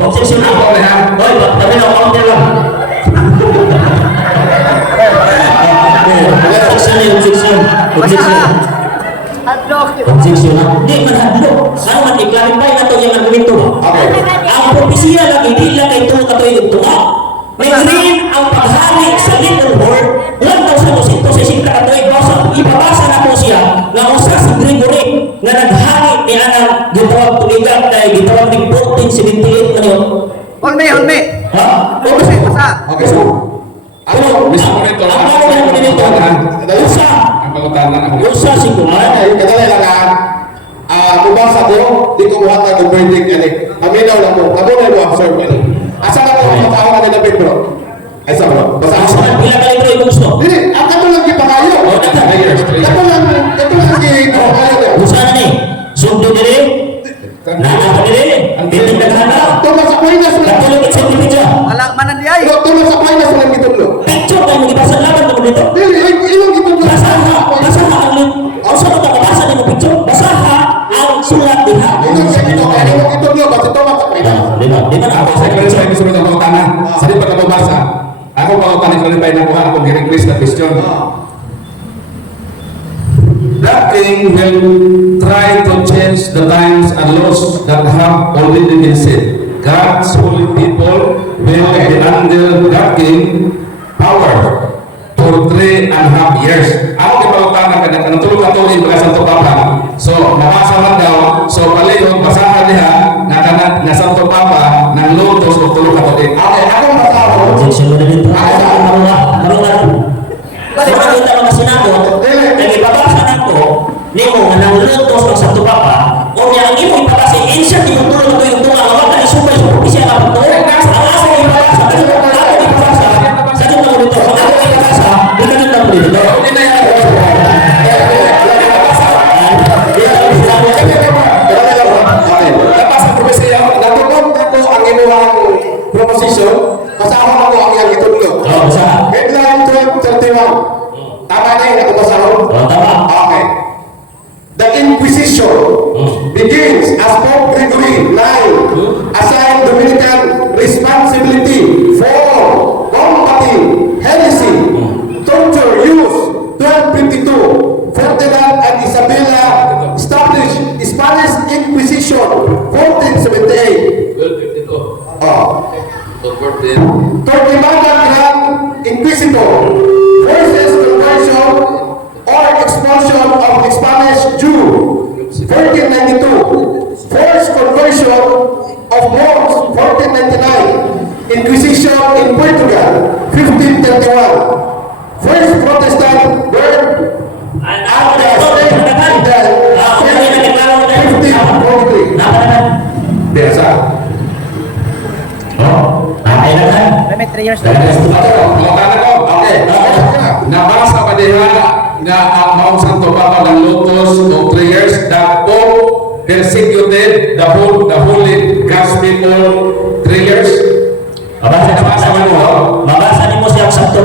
Objection ako na. na ha. Hoy, kami na counter lang. Objection. Objection na. Hindi man hadlo. Ano man i-clarify na to yung argumento ba? Okay. Ang propesya lang hindi lang kay tuwa katoy ng tuwa. May rin ang paghari sa Little Horde 1,260 katoy basa ipabasa na po siya nga usa si Gregory nga naghari ni anang gitawag tuligan kay gitawag ni 1478 na yun. Hulme, hulme. Ha? Basa, basa. Okay, so, Ano, Mr. Monitor, Ang mga argumento, usa, ang pangutanan ako. usa si Kuman. okay, kadali lang ha. Mubasa ko, di ko buhatan ng verdict ani. Aminaw lang ko. Amo na mo observe ani. Asa na ko matao na nilapit bro? Ay sa bro. Basta Asa asa. man pila ka litro yung gusto? Dili, ang kato lang kita kayo. O, nagka. Kato lang kita kayo. Usa na ni. Sundo diri. Nana diri. Bitin na kana. Tuma sa Pilipinas wala. Katulog at sentipidya. Wala manan di ay. Tuma sa Pilipinas wala gitudlo. Picture kayo mag-ibasa laban mo dito. Dili, ilong gitudlo. Basaha ang lit. O sa mga kabasa ni mo picture. Basaha ang sulat diha. Ilong sa ilong gitudlo kasi tuma sa Pilipinas. Di ba? Di ba na Ako sa clarify ko sunod ang pangutanan. Sa di pagkababasa, ako pangutanan clarify na ko akong request na question. That king will try to change the times and laws that have already been set. God's holy people will be under that king power for 3.5 years. Ako kipagutanan ka na kanatulog ka tuloy mga Santo Papa. So, mabasa man daw. So, palihog, basahan niya na Santo Papa ng lutos o tulog ka tuloy. Okay, ako masawa. Objection mo na dito. Marungan. Kasi makita mga Senado, nag-ipabasa na ko, nimo nga nang lutos ng Santo Papa, o niya ang imo ipabasa, insert yung tulong ito yung tunga, nga wala isubay sa propesya na ito. Ang asa yung ipabasa, kasi kung ako ipabasa, sa dito mo dito, kung ako ipabasa, ikalit na mo dito. Hindi na yan. Dapat sa propesya, natupag na ko ang imuhang proposition, pasahon ako ang iyang itudlo. Oo, basa. Headline 1231. Tama na yung nakabasahon? Oo, tama. Okay. The Inquisition begins as Pope Gregory IX assigned Dominican responsibility for combating heresy, torture, use. 1252, Ferdinand and Isabella established Spanish Inquisition. 1478. Oh. 31 Grand Inquisitor versus conversion or expulsion of Spanish Jew. 1492. Forced conversion of monks. 1499. Inquisition in Portugal. 1531. First Protestant birth Ang at ako the na ito, state pagkakal. Ako na yung nagkaklaro na ito. 1543. Napanaman. Desa. Oo. Ay na kan. May 3 years na. Pangutanan ko. Okay. Nabasa pa diha nga ang Maong Santo Papa ng Lutos of 3 years that Pope persecuted the holy God's people 3 years. Mabasa ni mo siya ang sakto.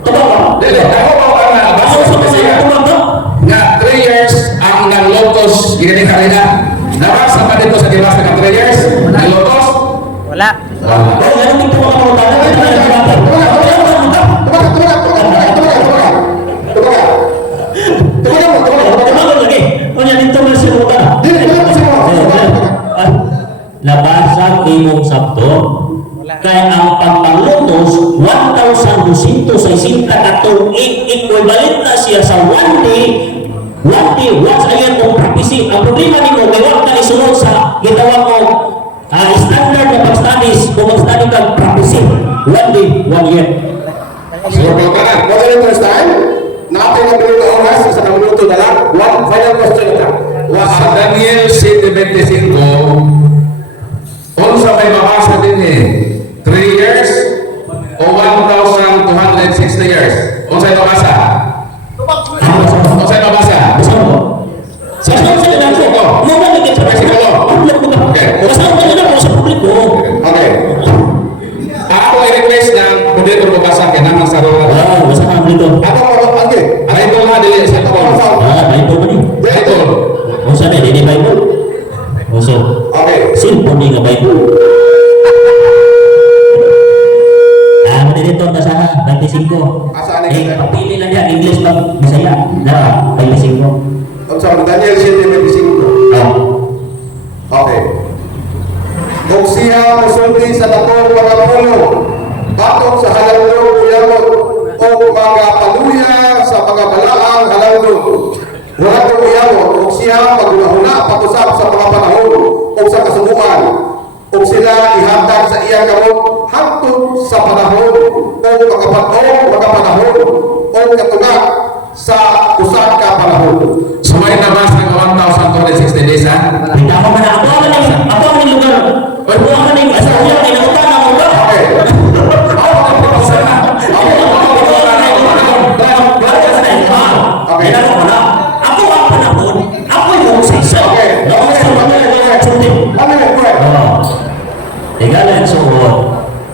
Tubag ka. Dili, ako pa na Basta basa sa pa mga siya tubag ka. nga 3 years ang ng Lutos gini kanina. Nabasa pa dito sa dibasa ng 3 years ng Lutos. Wala. Ay, ganun din po mga kamutanan. Ito na yung kamutanan. Tumagal lagi. Kunya dito na siya kamutanan. Nabasa imong sabto kaya ang pagpanglutos 1,260 katong equivalent na siya sa 1 day once a year kung prophecy. Ang problema nimo kay wa ka isunod sa gitawag mo standard na pag-studies kung mag-study ka prophecy 1 day 1 year. So, pangutanan. Moderators time. Natin ang minuto oras. Isa na minuto na lang. One final question na. Sa Daniel 7:25, unsa may mabasa din 3 years o 1,260 years? Unsa may mabasa? Unsa may mabasa? Basta mo. Sa sila ko. Mo ba naging sa Versikulo. Okay. Basta mo na sa publiko. Okay. Ako i-request kinamang sa rola. Wala, basta ka dito. Ano ko agi? Title nga dili sa tol. Bible man yun. Title. Kung saan eh, di Bible. So, Okay. cellphone ni nga Bible. Dito na sana, 25. Asaan ni Eh, papili lang yan, English lang, Bisaya. Na, 25. Ang sa Daniel 7:25. Oh. Okay. Kung siya musulti sa datong mga puno, batok sa halandong uyamot, o mga paluya sa mga balaang halandong. Wala itong uyamot, kung siya magulahuna, patusap sa mga panahon, o sa kasumuan, o sila ihatag sa iyang kamot, hantod sa panahon, o mga panahon, o katunga sa usad ka panahon. So may nabasa ka 1,260 days ha? Hindi ako man ako ang lugar. Or kung ako na yung asawa, kinakutan ako ba? Okay. Okay. Ako ang panahon, ako yung sisa. Okay. Ano yun, Fred? Tinggalan, so,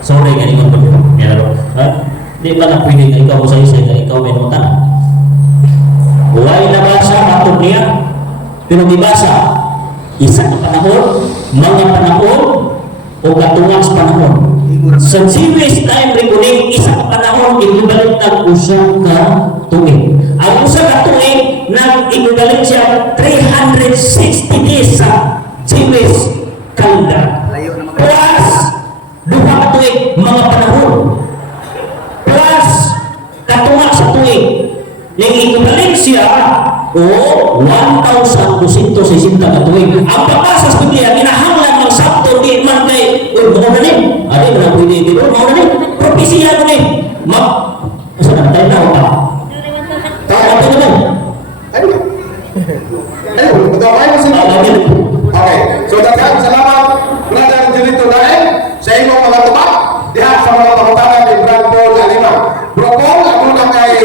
sorry, ganun ko. Di ba na pwede ikaw sa isa, ikaw may naman. Huwag nabasa matog niya, pero ibasa, isa na panahon, mga panahon, o katungang sa panahon. Sa Jewish time reckoning, isa ka panahon, equivalent ng usang ka tuig. Ang usang ka tuig, nag-equivalent siya 360 days sa Jewish calendar. Layo naman. Plus, duha ka tuig, mga panahon. Plus, katungang sa tuig. Yang equivalent siya o 1,260 na tuig. Ang pagkasa sa Biblia, kinahanglan ng Sabto, di man kay, o mga ganin, adi mo na pwede, di ba, mga ganin, propesya mo ni, asa na, tayo na ako pa. Tayo na mo. Ano ba? Ano? Magkakain mo sila? Okay. So, daghang salamat, Brother Jelito Daen, sa imong mga tubak, diha sa mga pangutanan ni Brad Paul Alima. Bro Paul, ako na kay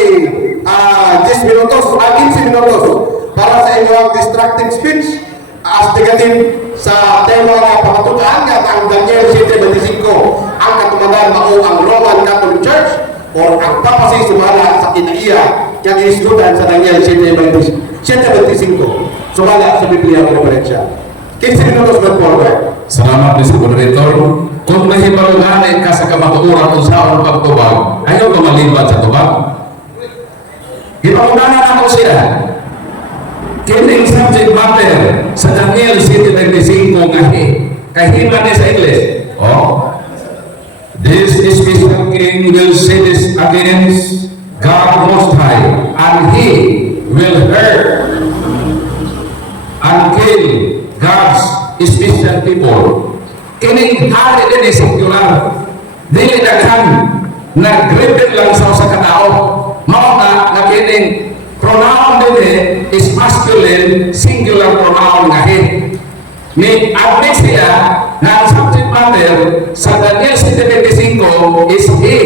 10 minutos, 15 minutos para sa inyong distracting speech as negative sa tema nga pangatukan nga ang Daniel 7:25 ang katumanan mao ang Roman Catholic Church or ang papasi sumala sa kinaiya yang inisgutan sa Daniel 7:25 sumala sa Biblia ng referensya. 15 minutos Brad Paul. Salamat Mr. Moderator. Kung nahibaluhan ka sa kamatuoran kung saan pagtubag, ayaw ka malibat sa tubag. Ipamunanan ako siya. Kining subject matter sa Daniel 7:25 ngahi. Kahima ni sa English. Oh. This special king will say this against God Most High, and he will hurt and kill God's special people. Kining hari din singular. Dili daghan nag-rebel lang sa katao. Mao na kining pronoun din is masculine singular pronoun ngahi. Ni admit siya na ang subject matter sa Daniel 7:25 is he,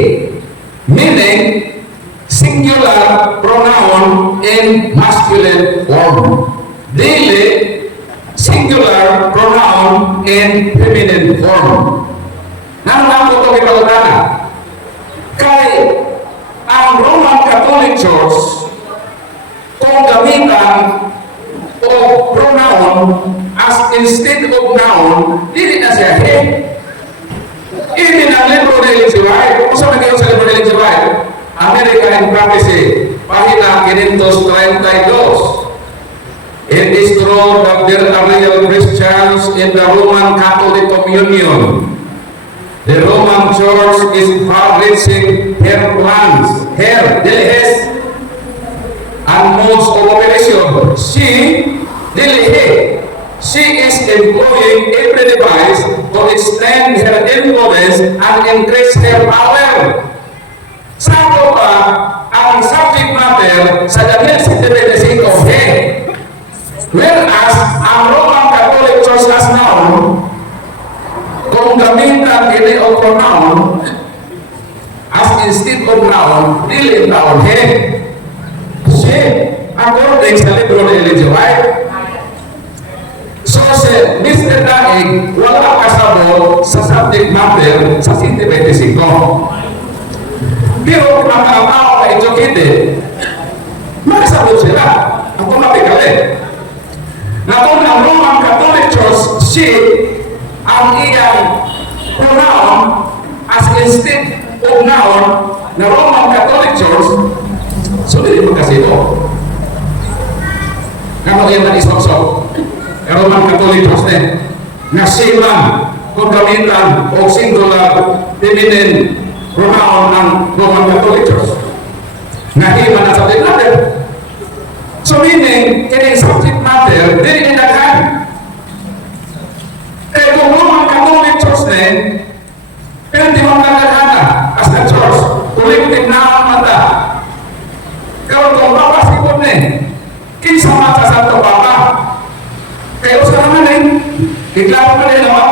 meaning singular pronoun in masculine form. Dili singular pronoun in feminine form. Nang ako ito ipagkakana kay ang Roman Catholic Church kung gamitan o pronoun as instead of noun, dili na siya he. Ini ang libro ng Ellen G. White. Kung saan nagkaroon sa libro ng Ellen G. White? American Prophecy, pahina 532. It is true that there are real Christians in the Roman Catholic Communion. The Roman Church is far-reaching her plans, her delihes, and modes of operation. She is employing every device to extend her influence and increase her power. Sako pa ang subject matter sa Daniel 7:25 he. Whereas ang Roman Catholic Church as noun, kung gamitan ini o pronoun as instead of noun, dili noun he. She, according sa libro ni Ellen G. White, so si Mr. Daig wala kasabot sa subject matter sa 7:25. Pero ang mga tao na educated, makasagot sila automatically. Na kung ang Roman Catholic Church shift ang iyang pronoun as instead of noun na Roman Catholic Church, so hindi mo kasi ito. Kano yan na isok-sok? Roman Catholic Church din. Na silang kung gamitan o singular feminine pronoun ng Roman Catholic Church. Nahiman na subject matter. So meaning, kini subject matter, dili inaghan. Eh kung Roman Catholic Church din, pero di mo nagagana as a church, collective na ang mata. Pero kung papasikot ni, kinsa mata sa ito papa. Kayo sa naman eh, kiklaro pa rin naman.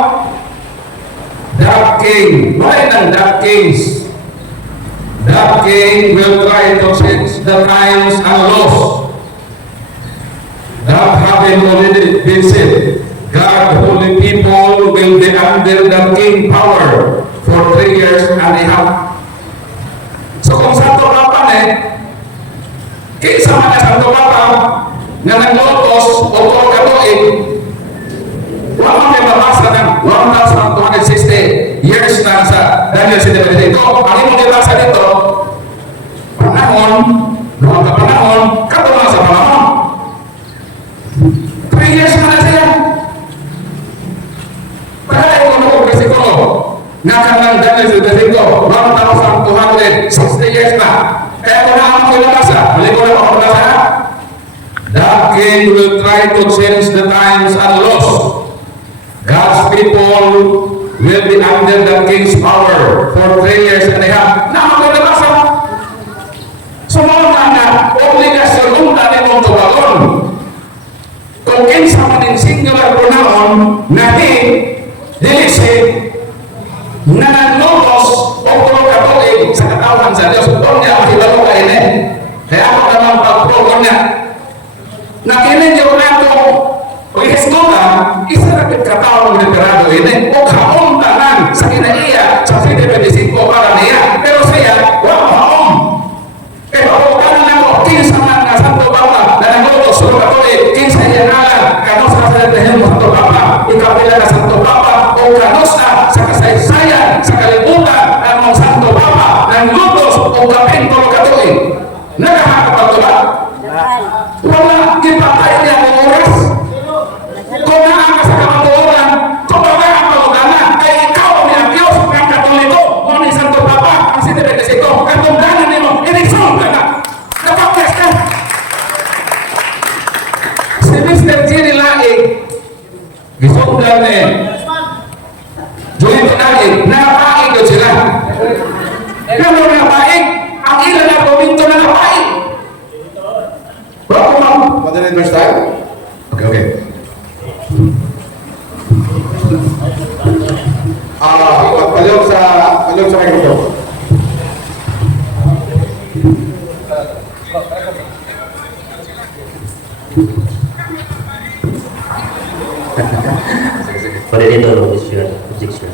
The king, why nang the kings? The king will try to change the times and laws that have already been set. God, holy people will be under the king power for 3 years and a half. So kung Santo Papa kinsa man ang Santo Papa na naglotos o katolik, wala may mabasa ng 1,260 years na sa Daniel 7:22. Ang imong gibasa dito, panahon, noong kapanahon, katunga sa panahon. 3 years na siya. Pagkaya ko noong bersikulo, nakanang Daniel 7:22, 1,260 years na. Kaya kung naman ko nabasa, mali ko na ako nabasa, the king will try to change the times and laws. God's people will be under the king's power for 3 years and a half. Naman ko nabasa. Sumunod na obligasyon kung dati mong tuwagon. Kung kinsa man in singular pronoun na dilisip na naglogos o katolik sa katawan sa Diyos, doon niya makibalo ka ini. Kaya ako naman pag-progon niya. Nakinin niyo nato o ihisgola, isa na katawan liberado ini. O kaon tanan sa kinaiya sa 7:25 para niya. Pero siya, wala kaon. Pero ako kanan ako, kinsa man na Santo Papa na naglogos o katolik, kinsa iya nalang, kanos na sa mo Santo Papa, ikapila na Santo Papa, o kanos na sa kasaysayan, sa kalibutan, ang mga Santo Papa, ng lutos o kapin o katolik. Nakakapag ba? Wala, kipatay niya ang oras. Kung naan ka sa kamatuoran, kung baga ang pagkana, kay ikaw ni ang Diyos ng Katoliko, o ni Santo Papa, ang sinibigis ito, katungganan nimo, inisong ka na. Napaklas ka. Si Mr. Jerry Laing, gisunggan ni Joey Laing, nakapaig yun sila. Pero nakapaig, ang ilan na puminto na nakapaig. Bago ma'am. Moderate verse time? Okay. Pagpalog sa microphone. Pwede dito, objection.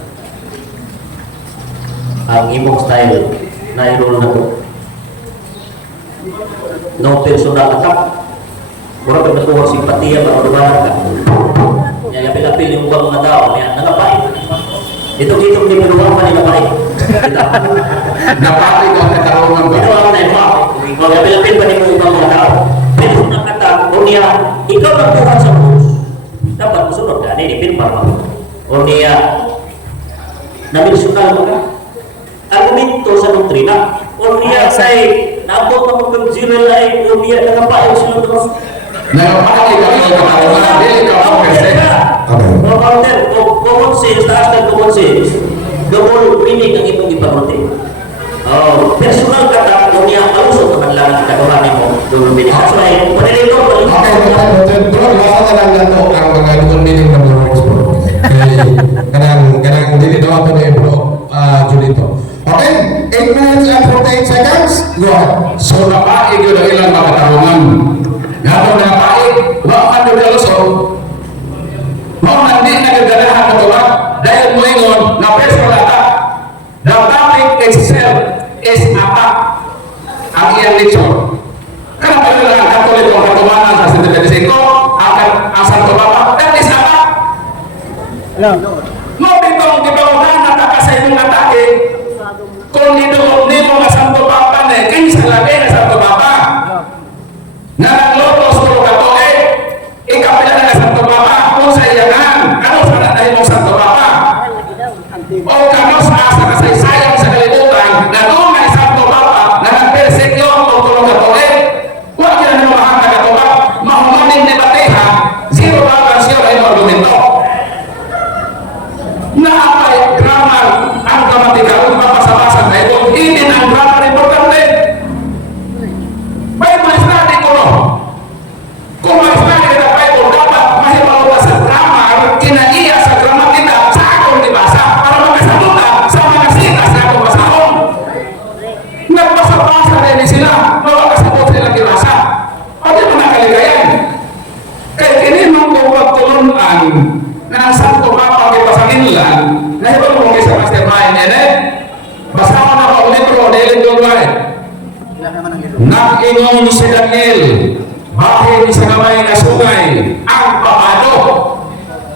Ang imong style, na-enroll na to. No personal attack. Mura pag natuwag simpatiya, marubahan ka. Yan, apil-apil yung bang mga tao. Yan, nangapay. Ito-ito, hindi mo luwang pa nilapay. Napati ka ang katarungan ba? Ito ako na yung mga apil-apil pa nilong ibang mga tao. Personal attack, o niya, ikaw nagtuhan sa rules. Dapat masunod ka, ini pinpar mo. O niya, naminsyonal mo ka. Argumento sa doktrina. O niya, say, naabot na mag-zero line, o niya, nangapayos sila doon. Napati ka ang katarungan, hindi ka ang kasi. Mga counter, common sense, taas ng common sense. Double meaning ang itong iparote. Personal ka na, o niya, malusot naman lang ang kagawanin mo. Double meaning. So, ay, panilito, Okay, bro, basa na lang nato ang mga double meaning ng mga words, bro. Kanang dili daw ito na yung bro, Julito. Okay, 8 minutes and 48 seconds. Go ahead. So napaig yun ang ilang mga katarungan. Nga mo napaig, wala ka nyo kaluso. Mga hindi na nagdalahan na tuwa dahil mo ingon na personal attack. The topic itself is attack. ang iyang lechon. Kaya pala lang ang Katoliko ang katumanan sa 75, ang Santo Papa, that is apa? No, bitong di ba unahan nataka sa imong atake, kung nito nga Santo Papa na, kinsa lagi na Santo Papa. Na naglotos ko kato ikapila na Santo Papa, kung sa iyangan, ano sa nanay mong Santo Papa? O kano sa asa kasaysayang sa kalibutan, na doon may Santo Papa, na nagpersekyo o tulong kato huwag yan ang mga kagatuba, mahumaning ni Bateha, zero balance yun ay argumento. Naapay grammar ang gramatikal, kung mapasabasa na ito, hindi ang grammar importante. Bible study ko no. Kung mag-study ka ng Bible, dapat mahibaw ka sa grammar, kinaiya sa gramatika, sa akong libasa, para makasaluta sa mga sitas na akong basahon. Nagpasa-pasa rin sila, makakasabot silang libasa. Pati mo nakaligayan. Kaya kinimang kong pagtulunan na ang Santo Papa may pasangin lang, nahibaw mo sa mastermind, basahan na ako libro, dahil doon ba Nag-ingon si Daniel, bahin sa kamay na sungay, ang pamado.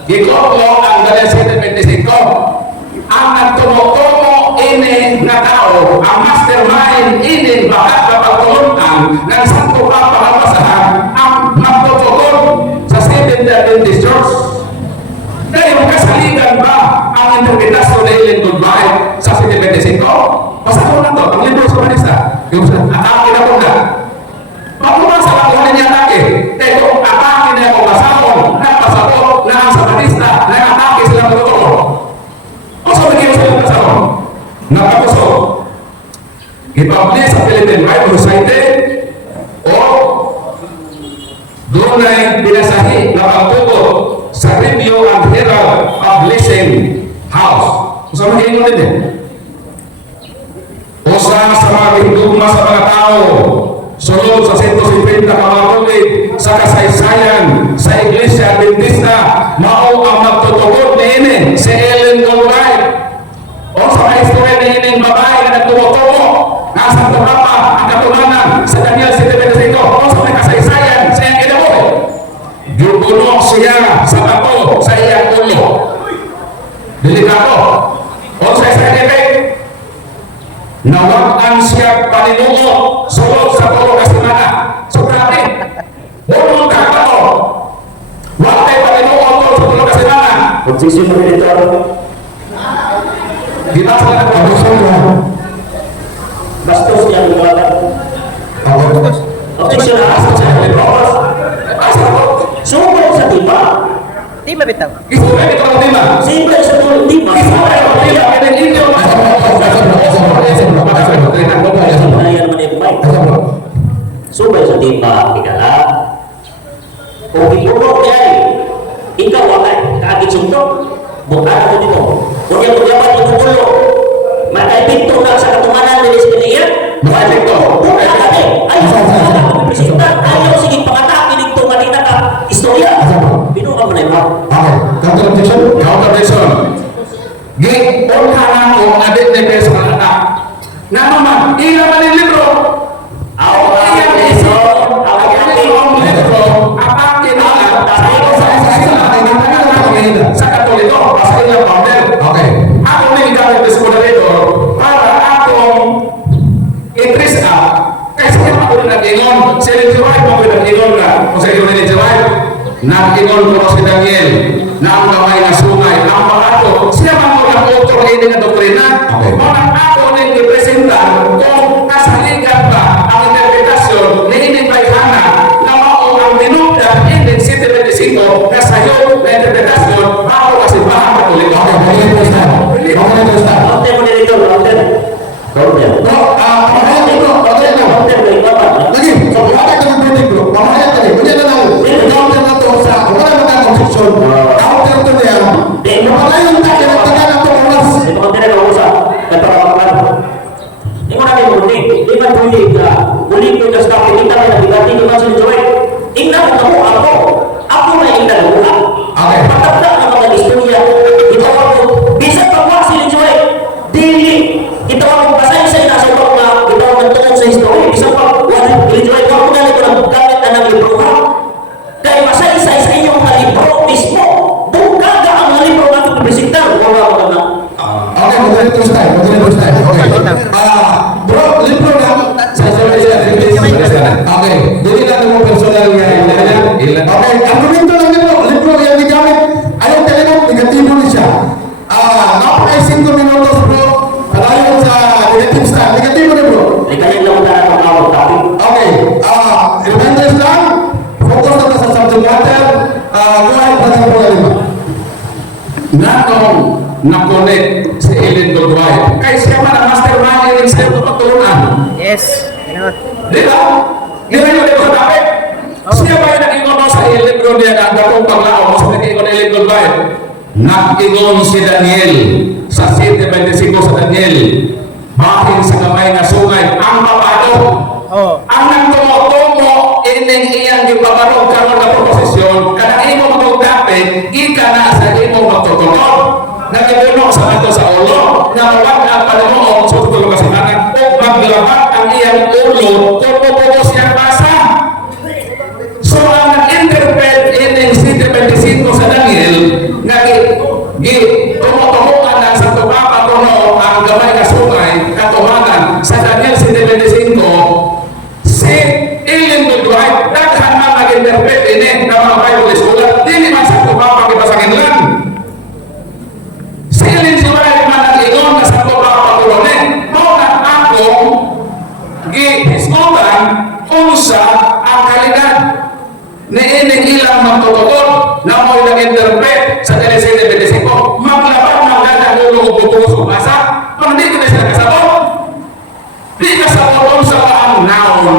Gikotlo ang Daniel 7:25. Ang nagtumutumo ini na tao, ang mastermind ini bakat na pagtulunan ng Santo Papa na basahan, ang magtutugon sa Seventh Day Adventist Church. Kaya kasaligan ba ang interpretasyon na ilan goodbye sa 7:25? Basahan na to, ang libro sa Manisa. Yung atake na kong na. Pagkuman sa lakuhan niya atake, ito atake na akong basahon, nagpasabot na ang satanista, na atake sila matuturo. O sa magiging sila basahon? Nakapuso. Ipublish sa Philippine Bible Society o doon ay binasahi na pagtugot sa Review and Herald Publishing House. O sa magiging din usa sa mga higugma sa mga tao, sulod sa 150 ka mga tuig sa kasaysayan sa Iglesia Adventista, mao ang magtutugon niini si Ellen Albright. O sa mga istorya niining babae na nagtumutumo na Santo Papa ang katumanan sa Daniel 7:25. O sa mga kasaysayan sa iyang kinabuhi, gipuno siya sa bato sa iyang ulo. Delikado. O sa isang nawagan siya paninungo sulod sa tulo ka semana. So grabe, hulong ka pa to. Wag tayo paninungo to sa tulo ka semana. Objection mo dito. Di ba sa nagpapasyon mo? Bastos niya lumaban. Objection na asa siya. Sumubok sa tiba. Di ba bitaw? Isipin ito ang tema. Simple sa tulong tiba. Isipin ito ang tema. Subay sa tiba, ikala. Kung ipurok niya ikaw ay kaagit sundok. Bukan ako dito. Kung yung magyaman yung tulo, makaipinto na sa katumanan ng Espiriya, Makaipinto. bukan kami. Ayaw sa presentar, ayaw sige pangatake dito kanina ka istorya. Pinuha mo na yung Okay, counter-objection? Counter-objection. Gi-on ka na ko na din sa anak. Na naman, ilang man yung libro. Ako ang liso, ako ang libro, atake na sa Katoliko, sa ilang founder. Okay. Ako may gamit sa moderator para akong i-trace up. Kasi ako na nag-ingon, si Ellen White mo nag-ingon na, kung sa Ellen White, nag-ingon ko si Daniel na ang kamay na sungay, ang pakato, siya man mo nag-autor na na doktrina. Okay. Mga ako nang i-presenta kung kasaligan ba ang interpretasyon ni Ining Bayhana na mao ang minugda Ining 7:25 na sayo na interpretasyon ako kasi bahang Katoliko. Okay, Counter mo nilito, counter. Counter. Lagi, so wala ka ng pwede bro, pamahayag ka rin. Kanya na lang, counter na to sa, wala naman ka construction. Counter to niya. Wala yung tayo na taga na to oras. Ito counter na ako sa nagpapakapan. Hindi mo namin muling. Di ba muling ka? Muling ko yung staff, hindi kami nabigati ni Manson Joy. Ingnan mo ako. Ako na ingnan mo ka. Okay. Patagda na mga istorya. Ito ako. Bisan pagwasi ni Joy. Dili. Ito ako. Basay sa inasabak na. Ito ako nagtunod sa istorya. Bisan Dahil Okay, argumento lang libro yang digamit. Ayaw talagang negatibo ni siya. Napakay 5 minutos bro. Palayon sa negative stand. Negatibo na bro. Ikalit lang na ang awag topic. Okay, reminders lang. Focus na sa subject matter. Go ahead, Brother Problema. nanong na-connect si Ellen Goldwyn. Kaya siya man ang mastermind rin sa'yo pagtulungan. Yes. Ganoon. Di ba? Di ba yun ito dapat? Siya ba yung nag-ingon sa Ellen Goldwyn na datong paglao sa nag-ingon na Ellen Goldwyn? Nag-ingon si Daniel sa 7:25 sa Daniel. Bahin sa kamay na sungay ang papado. Oh. Ang nagtumo-tumo ining iyang gipabarog karon na proposisyon kada imo magdapit ika na sa imo magtutunog nagibuno sa ato sa ulo nga mawag ang panunoon sa tutulong kasalanan o maglabat ang iyang ulo kung pupuno siyang basa. So ang nag-interpret ining 7:25 sa Daniel nga tumutumokan na sa tupapa kuno ang gamay na sungay katumanan sa Daniel 7:25 si Ellen Goldwyn daghan man nag-interpret ini ng mga Bible scholar dili man sa tupapa kibasangin lang si Ellen Goldwyn man nag-ingon na sa tupapa kuno mao na akong gihisgotan unsa ang kalidad ni ining ilang magtutugod na mo'y nag-interpret sa Daniel 7:25 maglaban magdadang ulo o bubuhos o basa kung hindi ko na sila kasabot di kasabot sa ang naon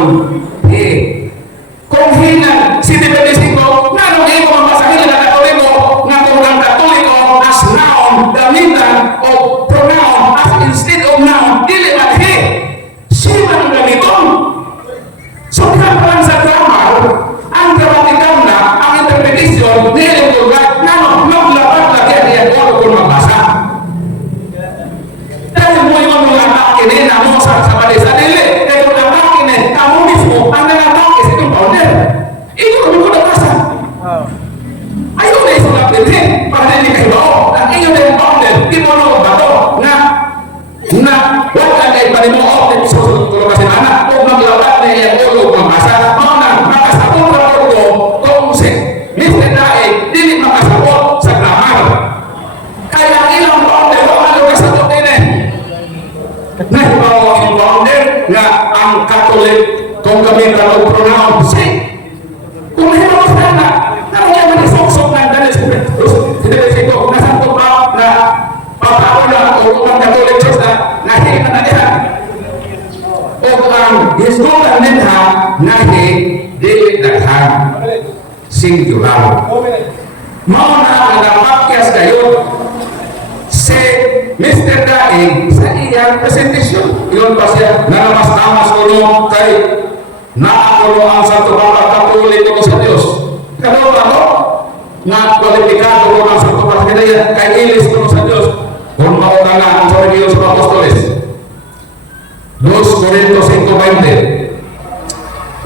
kung hinang 7:25 nanong imo ang masahil na katoliko nga kung ang katoliko as naon gamitan o pronoun as instead of noun dili madhi siya ang gamiton so kapan sa grammar ang gramatikal na ang interpretation ni Ellen Goldwyn nanong maglaban lagi ang iyang ulo kung magbasa dahil mo yung mga atake na mo sa balisa dili kaya kung atake kamo mismo ang nangatake sa itong founder ito kami ko nabasa Oh. ayaw na isang natin para hindi kayo ang inyo na yung founder di mo na bato na wala na ipanimuot sa tulong kasi anak kung maglaban na iyang ulo kung magbasa mga na makasabot na ko kung si Mr. Dae dili makasabot sa grammar kaya ang ilang founder o ano kasabot din nahibaw ang founder nga ang Catholic kung kami kalong pronoun si kung nahibaw sa na naman yung manisok-sok ng Daniel Sinabi ko nasa ko pa na papaon na o ang Catholic Church na nahihin na nalihan o ang hisgutan nila nahi dili daghan singular mao na ang napakyas kayo si Mr. Daing sa iyang presentasyon. Yun pa siya, nanamas-namas ko nung kay naakulo ang Santo Papa Katoliko ko sa Diyos. Kano ba ko? Na kwalipikado ko ang Santo Papa kay ilis ko sa Diyos. Kung mauna nga ang sabi niyo sa Apostoles. 2 Corinto 5:20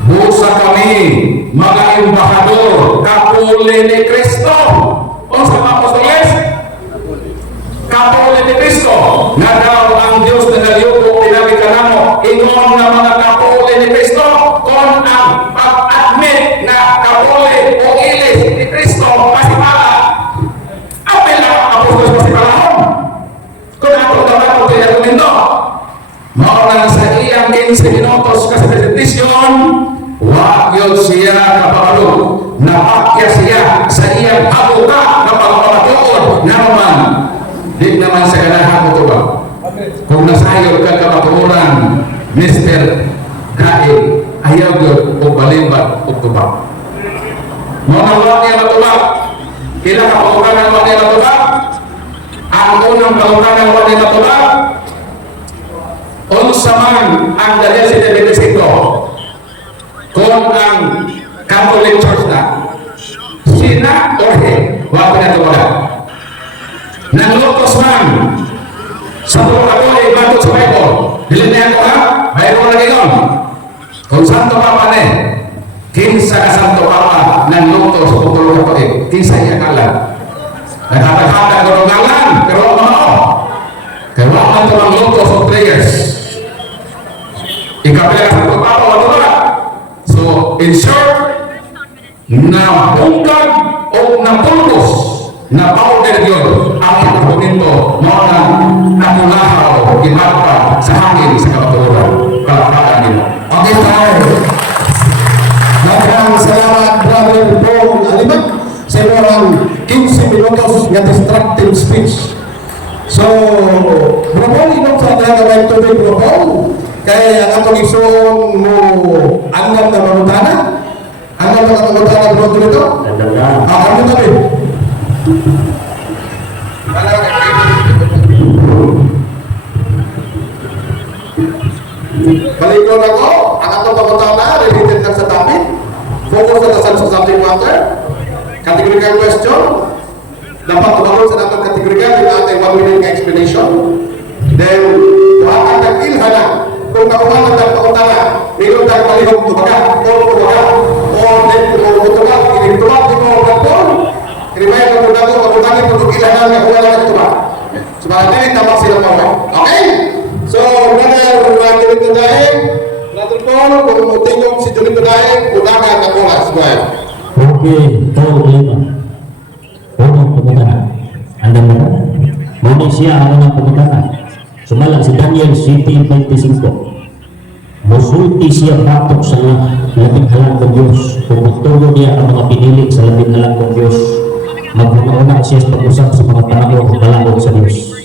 Busa kami, mga embahador, kapuli ni Kristo. O sa Apostoles, kapuli ni Kristo nga daw ang Diyos na naliyuko pinagitan mo ingon na mga kapuli ni Kristo kung ang pag-admit na kapuli o ilis ni Kristo masipala apel na ang apostol masipalahon kung ako dapat ko kaya kumindo mauna sa iyang 15 minutos kasi presentasyon wag yun siya kapapalo napakya siya sa iyang abuka na pagpapatuod na naman di naman sa ganahan mo ito ba? Kung nasayod ka kapaturan, Mr. Dae, ayaw yun o balimbat o tubak. Mga wak niya matubak, kila kapaturan ang wak niya matubak, ang unang kapaturan ang wak niya matubak, unsa man ang Daniel 7:25 kung ang Catholic Church na, sina o wak pinatuwagan. Nanglutos man sa tulong ako ay bato sa Bible dilihan ko ha Bible na gano'n kung Santo Papa ne kinsa ka Santo Papa nanglutos sa tulong ako kinsa iya kalan nagkataghatag ko ng ngalan pero ano kaya wak man ito nanglutos sa prayers ikapila Santo Papa wala ba so in short na bungkag o napultos na powder yun ang pagkuminto mga nakulahaw imarpa sa hangin sa kapaturan. Kalakpakan nila. Okay, tayo. Maraming salamat, Brother Paul Alimak, sa inyong 15 minutos nga destructive speech. So, Bro Paul, inom sa talaga may tubig, Bro Paul. Kaya ang atong isuon mo angat na mamutana. Angat na mamutana, Bro Paul, ito. Dadala. Ano tabi? Baligon ako, ang atong pagkatana, related lang sa topic. Focus na sa subject matter. Categorical question. Dapat tumagon sa natong categorical, yung ating 1 minute nga explanation. Then, tuhakan ng ilhanan. Kung nakuha ng pagkatana, mayroon tayong palihog tumaga, or then tumaga, inintubag di mo magpon. Kinimayan ka muna ito, matutangin mo itong ilhanan na kuha lang ito ba? So, mga dili, tamak sila mawag. Okay? So, brother, Julito Daig, Brother Paul, kung mutingog si Julito Daig, unagan ang oras. Right? Okay, Paul Lima. Unang pagkatana. Andang ba? Muna siya ang unang pagkatana. Sumala si Daniel City 25. Musulti siya batok sa labing halang ng Diyos. Kung magtulo niya ang mga pinilig sa labing halang ng Diyos, magmuna siya sa pag-usap sa mga panahon ng balangod sa Diyos.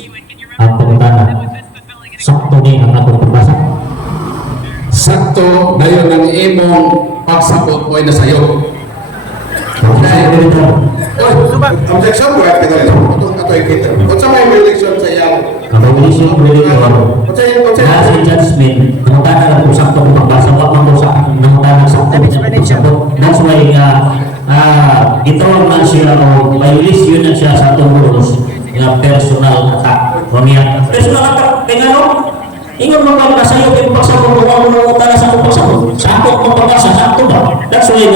Ang pagkatana. Sakto ni ang atong pagbasa. Sakto dayon ang imong pagsabot mo'y nasayo. Objection, go ahead, Peter. Ito ay Peter. Kung sa may election sa iyang... Kapagulisyon ko rin ito. Kaya sa judgment, namutana lang kung sakto kung pagbasa, wag man kung sakto, namutana sakto kung pagsabot. That's why, gitawag man siya o violation na siya sa atong rules na personal attack. Personal attack, kaya ano? Ingon mo ba sa'yo yung pagsabot, kung ano namutana sa akong pagsabot? Sakto kung pagbasa, sakto ba? That's why,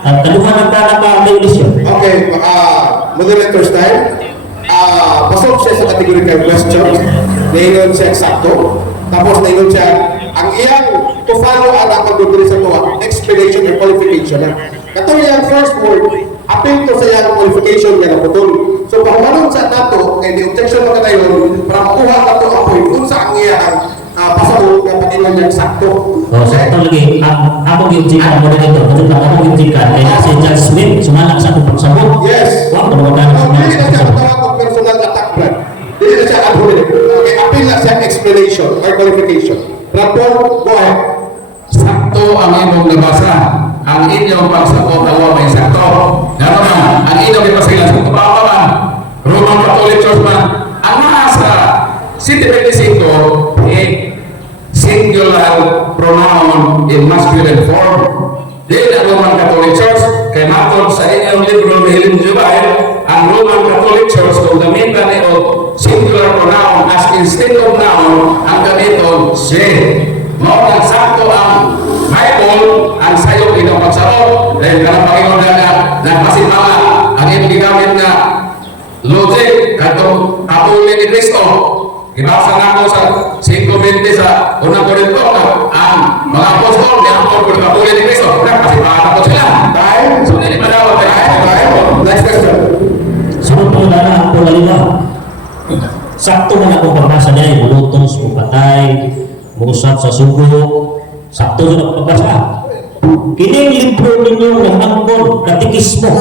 kaluhan ka naka-violation. Okay, moderator's time. Pasok siya sa categorical question. Naingon siya eksakto. Tapos naingon siya, ang iyang to follow ang pagduduli sa tuwa, explanation or qualification. Katong iyang first word, appeal to sa iyang qualification nga naputol. So, pahumanon sa nato, kay di objection mga tayo, para makuha nato ang point kung sa ang iyang pasabot nga pag-ilan niyang sakto. So, sakto lagi, akong yung chika mo na ito. Kasi lang akong yung chika, kaya si Judge Smith, sumalak sa akong pagsabot. Yes. Wag mo naman No, na dili na siya pagsabot. matawag ng personal attack, Brad. Dili na siya adhulid. Okay, appeal na siya explanation or qualification. Brad Paul, go ahead. Sakto ang imong nabasa. Ang inyong pagsabot awa may sakto. Naman, ang inyong ipasilan sa kapapaman. Roman Catholic Church man. Ang nasa City 25, singular pronoun in masculine form. Dili ang Roman Catholic Church, kay matod sa inyong libro ni Helen Jubail, ang Roman Catholic Church kung gamitan ni singular pronoun as instead of noun, ang gamiton she. Mao sakto ang Bible ang sayo pinapagsao dahil kanang Panginoon na pasimama ang iyong gigamit na logic katong katulad ni Kristo. Ibasa na ako sa 5:20 sa unang Korinto ang mga apostol ni Apostol kung katulad ni Kristo. Kasi pakatapos sila. Time. So, hindi pa daw Time. Next question. Sunod po na ang pulaliwa. Sakto na akong pagbasa niya, bulutos, patay, musap sa sugo. Sakto na pagbasa. Kining libro ninyo ng angkon, katikismo.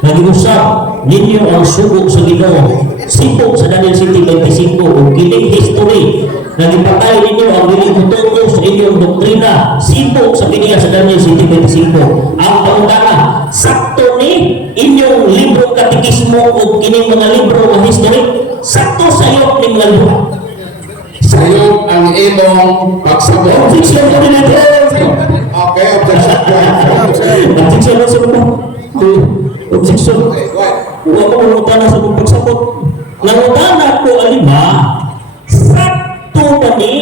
Nag-iusap ninyo ang sugo sa Ginoo. Sipog sa Daniel City 25 o kining history. Nagipatay ninyo ang bilitutuko sa inyong doktrina. Sipog sa kiniya sa Daniel City 25. Ang pangutana, sakto ni inyong libro katikismo o kining mga libro ng history. Sakto sa iyo ning mga libro. sayo ang imong pagsabot. Objection mo din ito. Okay, objection. Go ahead. Objection mo sa mga. Objection. Okay, go ahead. Huwag ko mangutana sa mga pagsabot. Nangutana ko alima, sakto na ni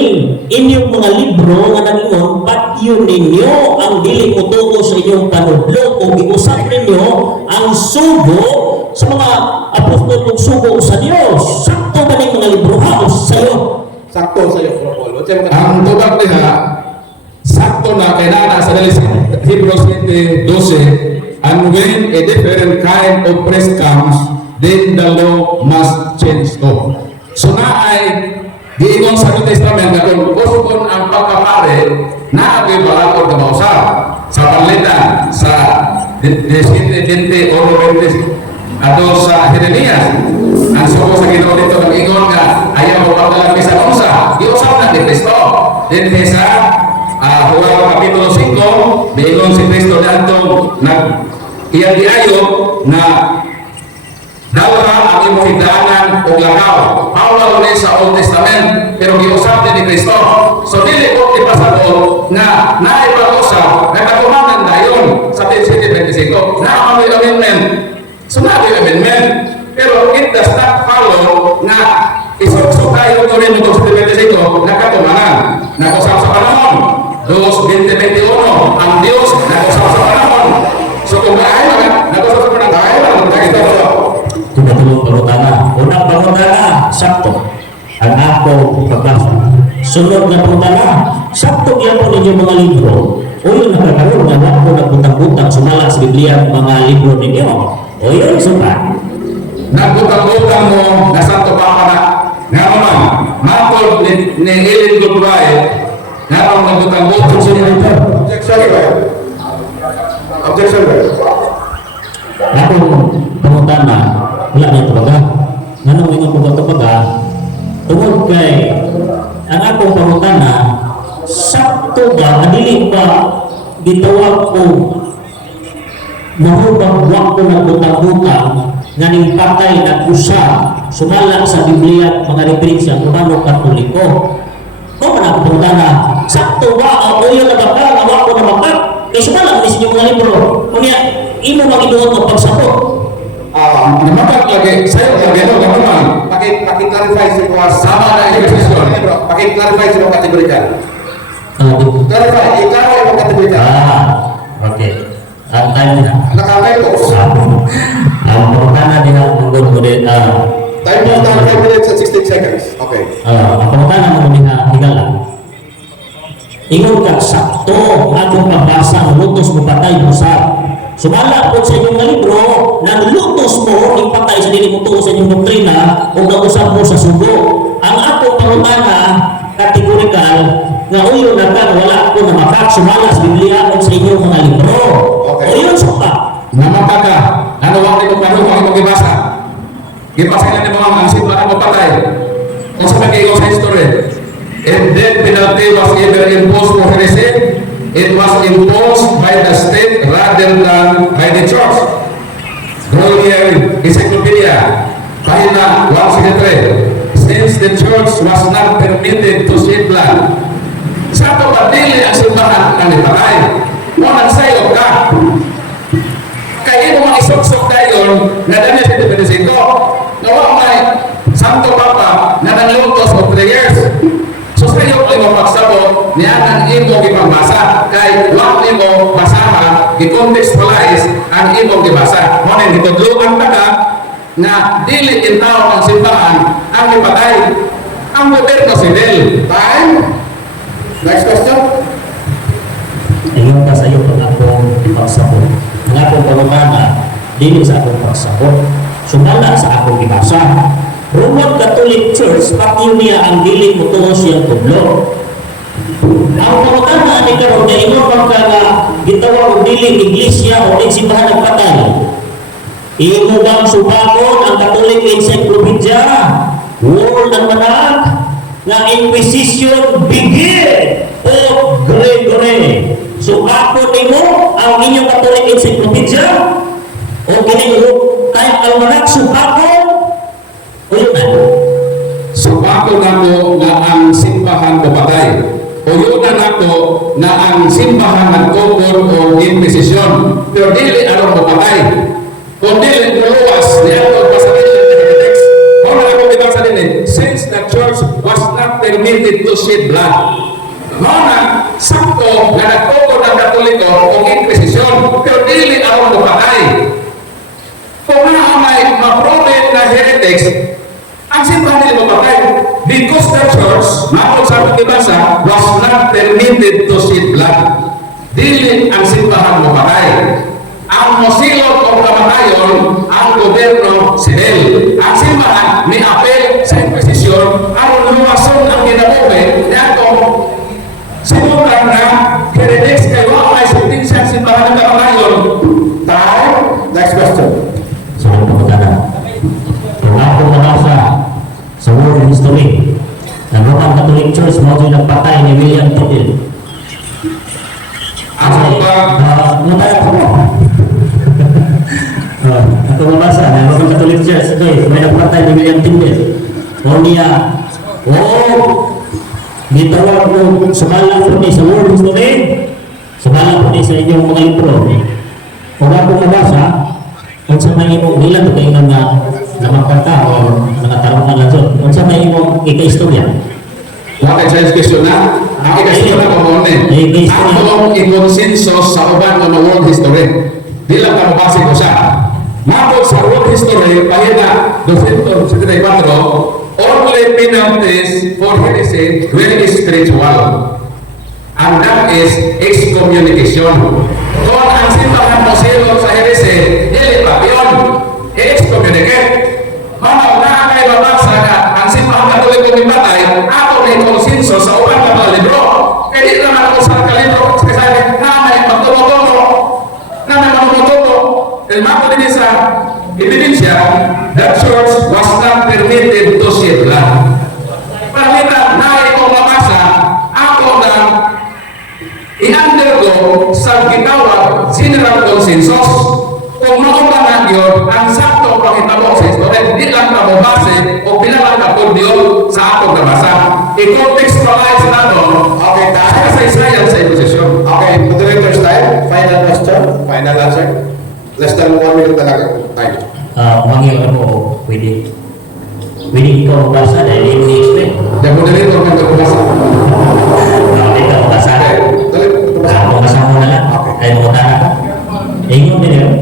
inyong mga libro nga nangingon, patyo ninyo ang dili utuko sa inyong panudlo o giusap ninyo ang sugo sa mga apostol ng sugo sa Diyos. Sakto ba ni mga libro haos sa iyo? Sakto sa iyo, Bro Paul. What's your Ang tubag niya, sakto na kay nana sa Daniel Hebrews 7:12, and when a different kind of priest comes, then the law must change to. So na ay giingon sa New Testament na kung usapon ang pagkapare na agay balakod ka mausap sa panlitan sa 20 ato sa Jeremias. Ang suko sa Ginoo dito mag-ingon nga ayaw mo pagkalami sa unsa giusap na ni Kristo dinhi sa Juan Kapitulo 5 miingon si Kristo dito nag iyang diayo na dawra ang imong higdaanan ug lakaw. Paulo ni sa Old Testament pero giusap ni Kristo. So dili ko ipasabot na naipag-usap na katumanan dayon sa 10:25 na may amendment. So na may amendment pero it does not follow na isok tayo ko rin sa 10:25 na katumanan. Nakusap sa panahon 2021 ang Dios nakusap sa panahon. So kung nakusap sa panahon Tumatulong pangutana. Unang pangutana, sakto. Ang ako pagbasa. Sunod na pangutana, sakto yan po ninyo mga libro. O yun nakakaroon na ako nagbutang-butang sumala sa Biblia mga libro ninyo. O yun, suka. Nagbutang-butang mo na santo papa na nga naman, matod ni Ellen Goodbye nga naman nagbutang-butang sa inyo. Objection, sir. Objection, sir. Akong pangutana, wala na talaga. Nanong ingon ko ba talaga? Tungod kay ang akong pangutana, sakto ba, adili ba gitawag ko mahubang wak ko nagbutang-butang nga ning patay na usa sumala sa Biblia mga referensya Romano Katoliko. O man ang pangutana, sakto ba o yun na ba nga wak ko na makat? Kaya sumala ni sa inyong mga libro. Kunya, imo magiduot mo pagsabot. Namatag lagi, sa'yo lagi ito, naman. Paki-clarify sa mga Sama na yung question. Paki-clarify sa mga kategorikal. Clarify, i-clarify ang mga kategorikal. Okay. Ang time na. Nakakay ko. Ang pangutana din ang munggon mo din. Time is now 5 minutes and 16 seconds. Okay. Ang pangutana mo din higala. Ingon ka, sakto, atong pambasa, lutos mo patay mo sa. Sumala po sa inyong libro, na lutos mo, ipatay sa dili mo tuo sa inyong doktrina, o nag-usap mo sa sugo. Ang ako pangutana, kategorikal, nga uyo na ka, wala ko na makak, sumala sa Biblia o sa inyong mga libro. Okay. O yun, suka. Namatag ka, nanawag ni mo paano kung gibasa. Gibasa ka na ni mga ang simbahan mo patay. Kung sa pag-iigaw sa history, if death penalty was either imposed for heresy, it was imposed by the state rather than by the church. Grolier Encyclopedia, pahina 163. Since the church was not permitted to shed blood, sa ito ba dili ang simbahan ang ipatay? Mo nagsayo ka. Kaya mo mga isok-sok dayon na dami sa Dependensico. Nawa may Santo Papa na nanglutos of prayers. So sa iyo ay mapagsabot niya ang imong ipambasa kay wag nimo basaha gi-contextualize ang imong gibasa. Mo ni gitudloan ta ka na dili intaw ang simbahan ang ipatay ang gobyerno civil. Time. Next question. Ingon ka sa iyo pag akong pagsabot. Ang akong pangutana, dili sa akong pagsabot. Sumala sa akong gibasa. Roman Catholic Church, patyo niya ang dili mo tuho siyang tudlo. Ang pangutana ni karon nga ingon pa ka nga gitawag og dili iglesia o simbahan ng patay. Imo bang subakon ang Catholic Encyclopedia, World ng Manag, nga Inquisition begin o Gregory. So ako nimo ang inyong Catholic Encyclopedia o kining time almanac subakon o yun na. Subako nako nga ang simbahan papatay. O yun na nako na ang simbahan nagkukon o inquisition. Pero dili aron papatay. Kung dili luwas niya ito pasanin ng text. Kung na ako ibang sa din since the church was not permitted to shed blood. Mana sakto na nagkukon ng Katoliko o inquisition. Pero dili aron papatay. Kung na may ma-proven na heretics, ang simbahan nila mapatay because the church, makon sa ating ibasa, was not permitted to shed blood. dili ang simbahan mo patay. Ang mosilot o kamatayon, ang gobyerno civil. Ang simbahan may apel sa Inquisition, ang lumason ang ginabuhi na itong sinutan na heretics kay wala may sentensya ang simbahan ng kamatayon. Time. Next question. So, pagkakana. Kung ako nabasa sa world history, ng Roman Catholic Church, mo yung nagpatay ni William Tyndale. Ako ba? Natay ako mo. Ako mabasa ng Roman Catholic Church, ito may nagpatay ni William Tyndale. O niya, bitawag mo, sumalang po ni sa world history, sumalang po ni sa inyong mga libro. Kung ako mabasa, kung sa may imong nila, ito kayo na magkanta o nakatarungan lang doon. Kung sa may imong ika-istorya. Bakit sa question na? Ang ikasyon na kumune. Ang i-consensus sa uban ng world history. Di lang ka mabasa ko siya. Mabot sa world history, pahina 274, only penalties for heresy really spiritual. And that is excommunication. Kung ang simbahan mo silog sa heresy, dili pa yun. I-excommunicate. Manaw na kay babasa ka, ang simbahan Katoliko ni Batay, ako may konsenso sa uban ng mga libro. Kaya di naman ako sa kalibro, kasi sabi, na may magtumotomo, na may magtumotomo. Ilmako din sa ebidensya, that church was not permitted to shed blood. Palitan na itong mabasa, ako na i-undergo sa gitawag general consensus. Kung mauna na yun, ang saktong pakitabo sa history, di lang na mabase o pinalang na po yun sa atong nabasa. I-contextualize na to, Okay, sa time. kasaysayan sa posisyon. Okay, moderator's time. Final question. Final answer. Less than 1 minute talaga. Time. Mangil ako, pwede ikaw magbasa dahil hindi explain. The moderator ng nagbasa. Ikaw magbasa. Dali. Ako kasama mo na lang. Kaya mo na ako. Inyo din yun.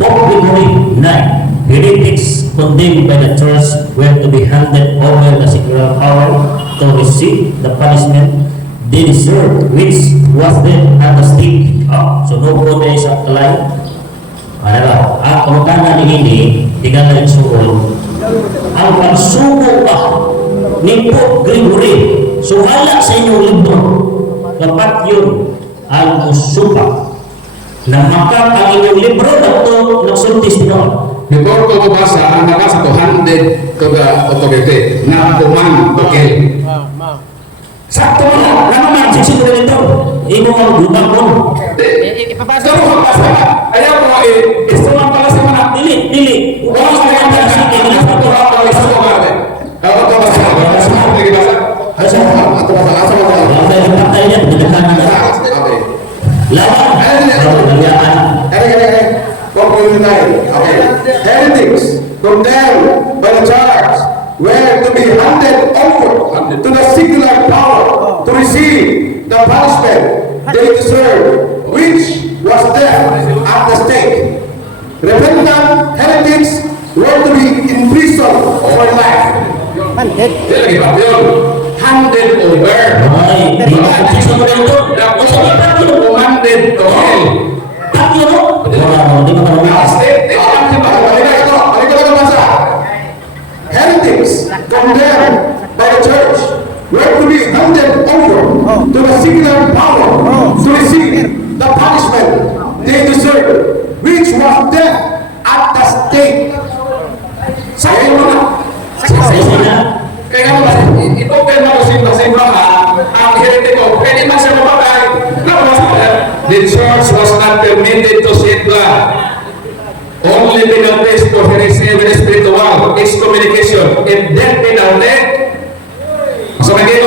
Pope Gregory IX, heretics condemned by the church were to be handed over the secular power to receive the punishment they deserved, which was then at the stake. So no po na isa kalay. Ano ba? Ang kamukana ni ini, tingnan na rin suol. Ang pagsuko pa ni Pope Gregory, sumala sa inyong libro, dapat yun ang usupa na makap ang inyong libro na ito nagsultis nyo. Before ko mabasa, ang nabasa to handed to the authority na command to kill. Sakto mo na, ano naman, siksik ko nito. Imo ang lubang mo. Ipapasa Ito mo mabasa ka. Ayaw mo gusto lang pala sa mga Dili. Huwag mo kaya na sa akin. Nasa ko ako ang isa ko mabasa. Ako ito basa. Basa mo ako nagibasa. Asa mo? Ato ba? Asa mo? Wala yung patay niya, pinagkanan na. Okay. Lawan. Nangyaan. Okay. Conclusion time. Okay. Heretics condemned by the church were to be handed over to the secular power to receive the punishment they deserve, which was death at the stake. Repentant heretics were to be imprisoned for life. Handed. Hindi lagi ba yun? Handed over. Ay, di ba? Siksik mo nito. Tapos commanded to kill. Tatlo no? Wala mo, di ba ka Last naman? day, di ba? Balik ko basa. Heretics condemned by the church were to be handed over to the secular power to receive the punishment they deserve, which was death at the stake. Sa'yo mo na. Siksik na. Kaya nga ba, i-open mo sa simbahan, ang heretiko, pwede man siya mapatay. The church was not permitted to shed blood. Only penalties for heresy and spiritual excommunication and death penalty. So again,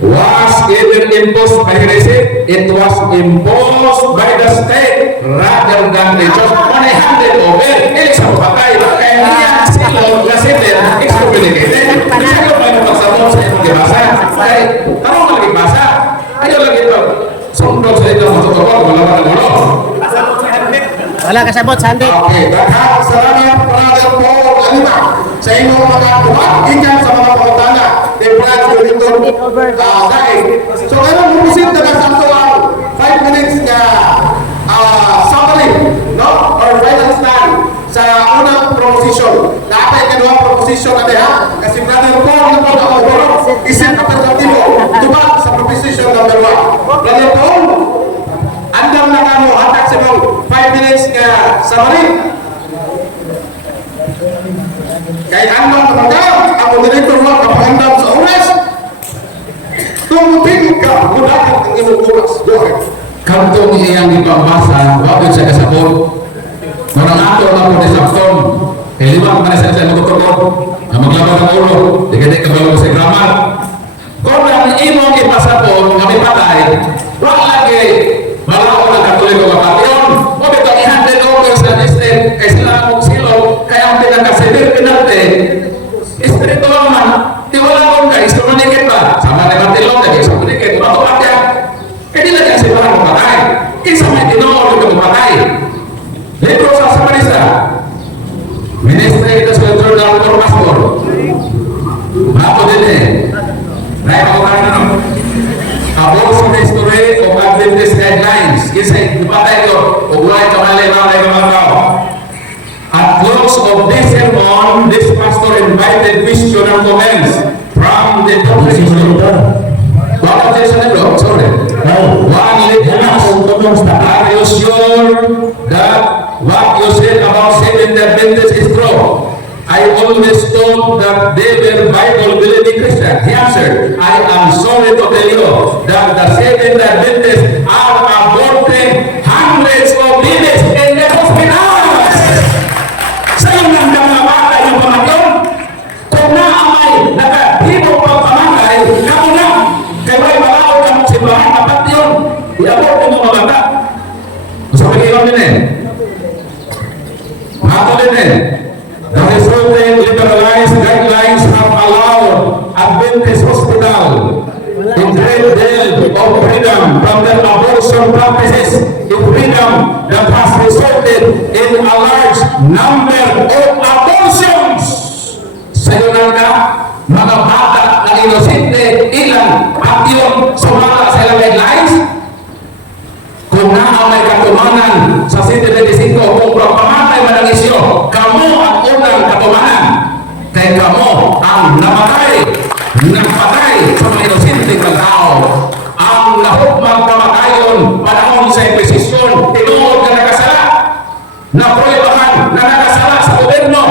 was even imposed by heresy, it was imposed by the state rather than the church. When I handed over, it is a patay. Kaya niya silog na sinin, excommunicated. Sa'yo pa yung pagsabot sa itong gibasa. Kaya, tarong na lagi basa. Ayaw lagi ito. Sundog sa itong matutupag, wala pa ng ulo. Wala kasabot, Sandy. Okay, daghang salamat Brother Paul Alima sa inyong mga tuwag ikan sa mga pangutana ni Brad Wilington. So, ganun mo proposition na niya. Kasi brother Paul na po ako, isip alternatibo, tubag sa proposition number 1. Brother Paul, andam na kamo, hatak sa mga 5 minutes ka summary. Kaya andam na mga, ang moderator mo kapag-andam sa oras, tumutin ka, gudakan ang imong oras. Go ahead. Kantong iyang ipambasa, wapit sa kasabot. Marang ato na po ni Samson, kay limang manisan siya magtutukod, na maglaban ng ulo, di kaya kabalo sa grammar. Kung ang imong ipasapon, kami patay, wala lagi, malaw na katuloy ko kapatyon, o bito i-handed over sa estate, kay sila mong silo, kaya ang pinakasibir pinarte, espiritual man, di wala kong guys, kumanikit ba? Sama na katilong, naging sa kumanikit, matupat yan. Eh di lagi ang sibahan mo patay. Isa may tinoon ko patay. Libro sa Samarisa. Ministry of the Journal for Pastor. Ako din eh. Dahil ako kanino. Abortion history of Adventist guidelines. Kasi patay ko. Ugulay kamali mga tao. At close of this sermon, this pastor invited question and comments from the congregation. What is the libro? Sorry. One litmus. Are you sure that what you said about Seventh Adventist is true? I always thought that they were Bible believing Christians. He answered, I am sorry to tell you that the Seventh Adventists are aborting hundreds of babies in the hospitals. Saan nang nangabata yung pamatyon? Kung naamay, nakahibo pang pamangkay, kamo na. Kaya may malaw ka mong simbahan, kapat yun. I-abort mo mga bata. Gusto pag-iwan din eh. Mato din eh. The resulting liberalized guidelines have allowed Adventist Hospital in great deal of freedom from their abortion practices, a freedom that has resulted in a large number of abortions. Sa'yo na ka, mga bata na inosente, ilang patyon sumala sa ilang guidelines? Kung may katumanan sa City 25, kung pamatay man ang isyo, kamo ang unang katumanan. Kaya kamo ang namatay, nagpatay sa mga inosenteng ng tao. Ang nahukmang kamatayon, panahon sa Inquisition, tinuod ka nakasala, naproibahan na nakasala sa gobyerno,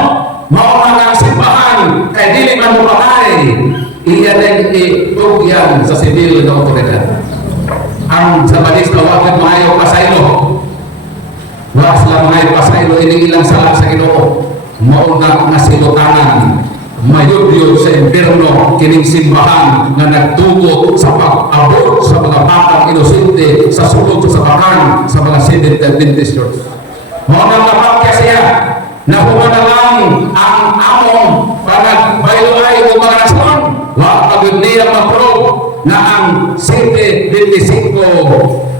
maunang ang simbahan, kaya dili man mo patay, iyan ay itugyan sa sibil na otoridad. Ang sa balis na wakit maayaw pasaylo, was lang maayaw pasaylo, iniilang sala sa Ginoo, mauna nga silutanan, mayod-yod sa impyerno, kining simbahan na nagtugo sa pag-abort sa mga batang inosente sa sulod sa bakan sa mga Seventh Adventist Church. Maunang napakya siya na humanalang ang among panagbayloay o mga nasyon, wa pagod niya mag-prove na ang 7-25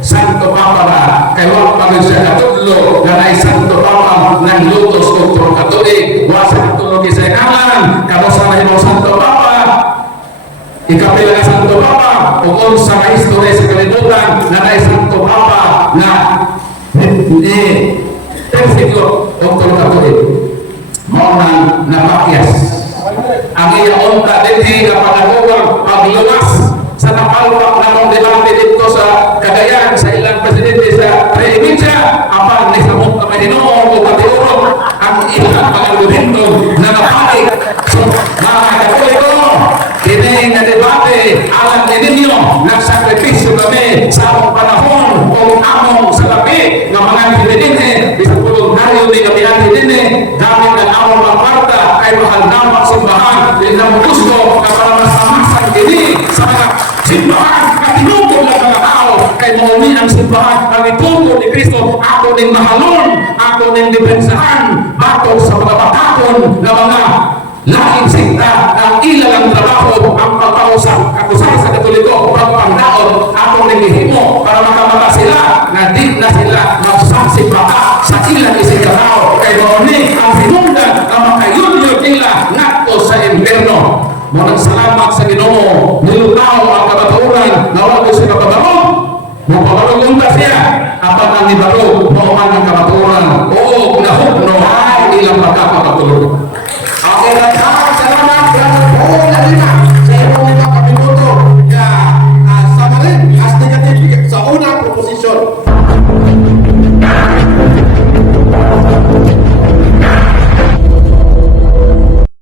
Santo Papa na kay wa pagod siya katudlo na ay Santo Papa ng lutos o katolik wa sa katulog isa kanan kamo sa mahimong Santo Papa ikapila nga Santo Papa o kung sa history sa kalibutan na ay Santo Papa na Perfecto o katolik mo nang napakyas ang iya unta dinhi nga panaguwang pagluwas sa napalpak na mong debate dito sa Cagayan sa ilang presidente sa probinsya apan ni sa mong kamaninoon o katiurong ang ilang pag-argumento na napanik. So, mga katoliko, kini nga debate alam ni ninyo nagsakripisyo kami sa among panahon o among sa labi ng mga pinidinhe bisang voluntaryo ni kami natin dinhe gamit ng among pagparta kay mahal namang simbahan din na gusto na para masamasan kini sa mga simbahan at tinutong ng mga tao kay mauni ang simbahan ang ituto ni Kristo ako ning mahalon, ako ning depensahan batok sa mga batakon na mga laking sikta ang ilang trabaho ang pagpausap kakusay sa Katoliko pagpangdaon ako ning gihimo para makamata sila na di na sila magsaksi pa sa ilang isang tao kay mauni ang hinungdan ang makayunyo nila ngadto sa impyerno. Munang salamat sa Ginoo nilutaw ang kabaturan na wala siya kapabarog mapabarog unta siya apan ang ibarog mauman ang kabaturan o nahukno ay ilang pagkakapatulog ang ilang Salamat, Brother Paul Alina.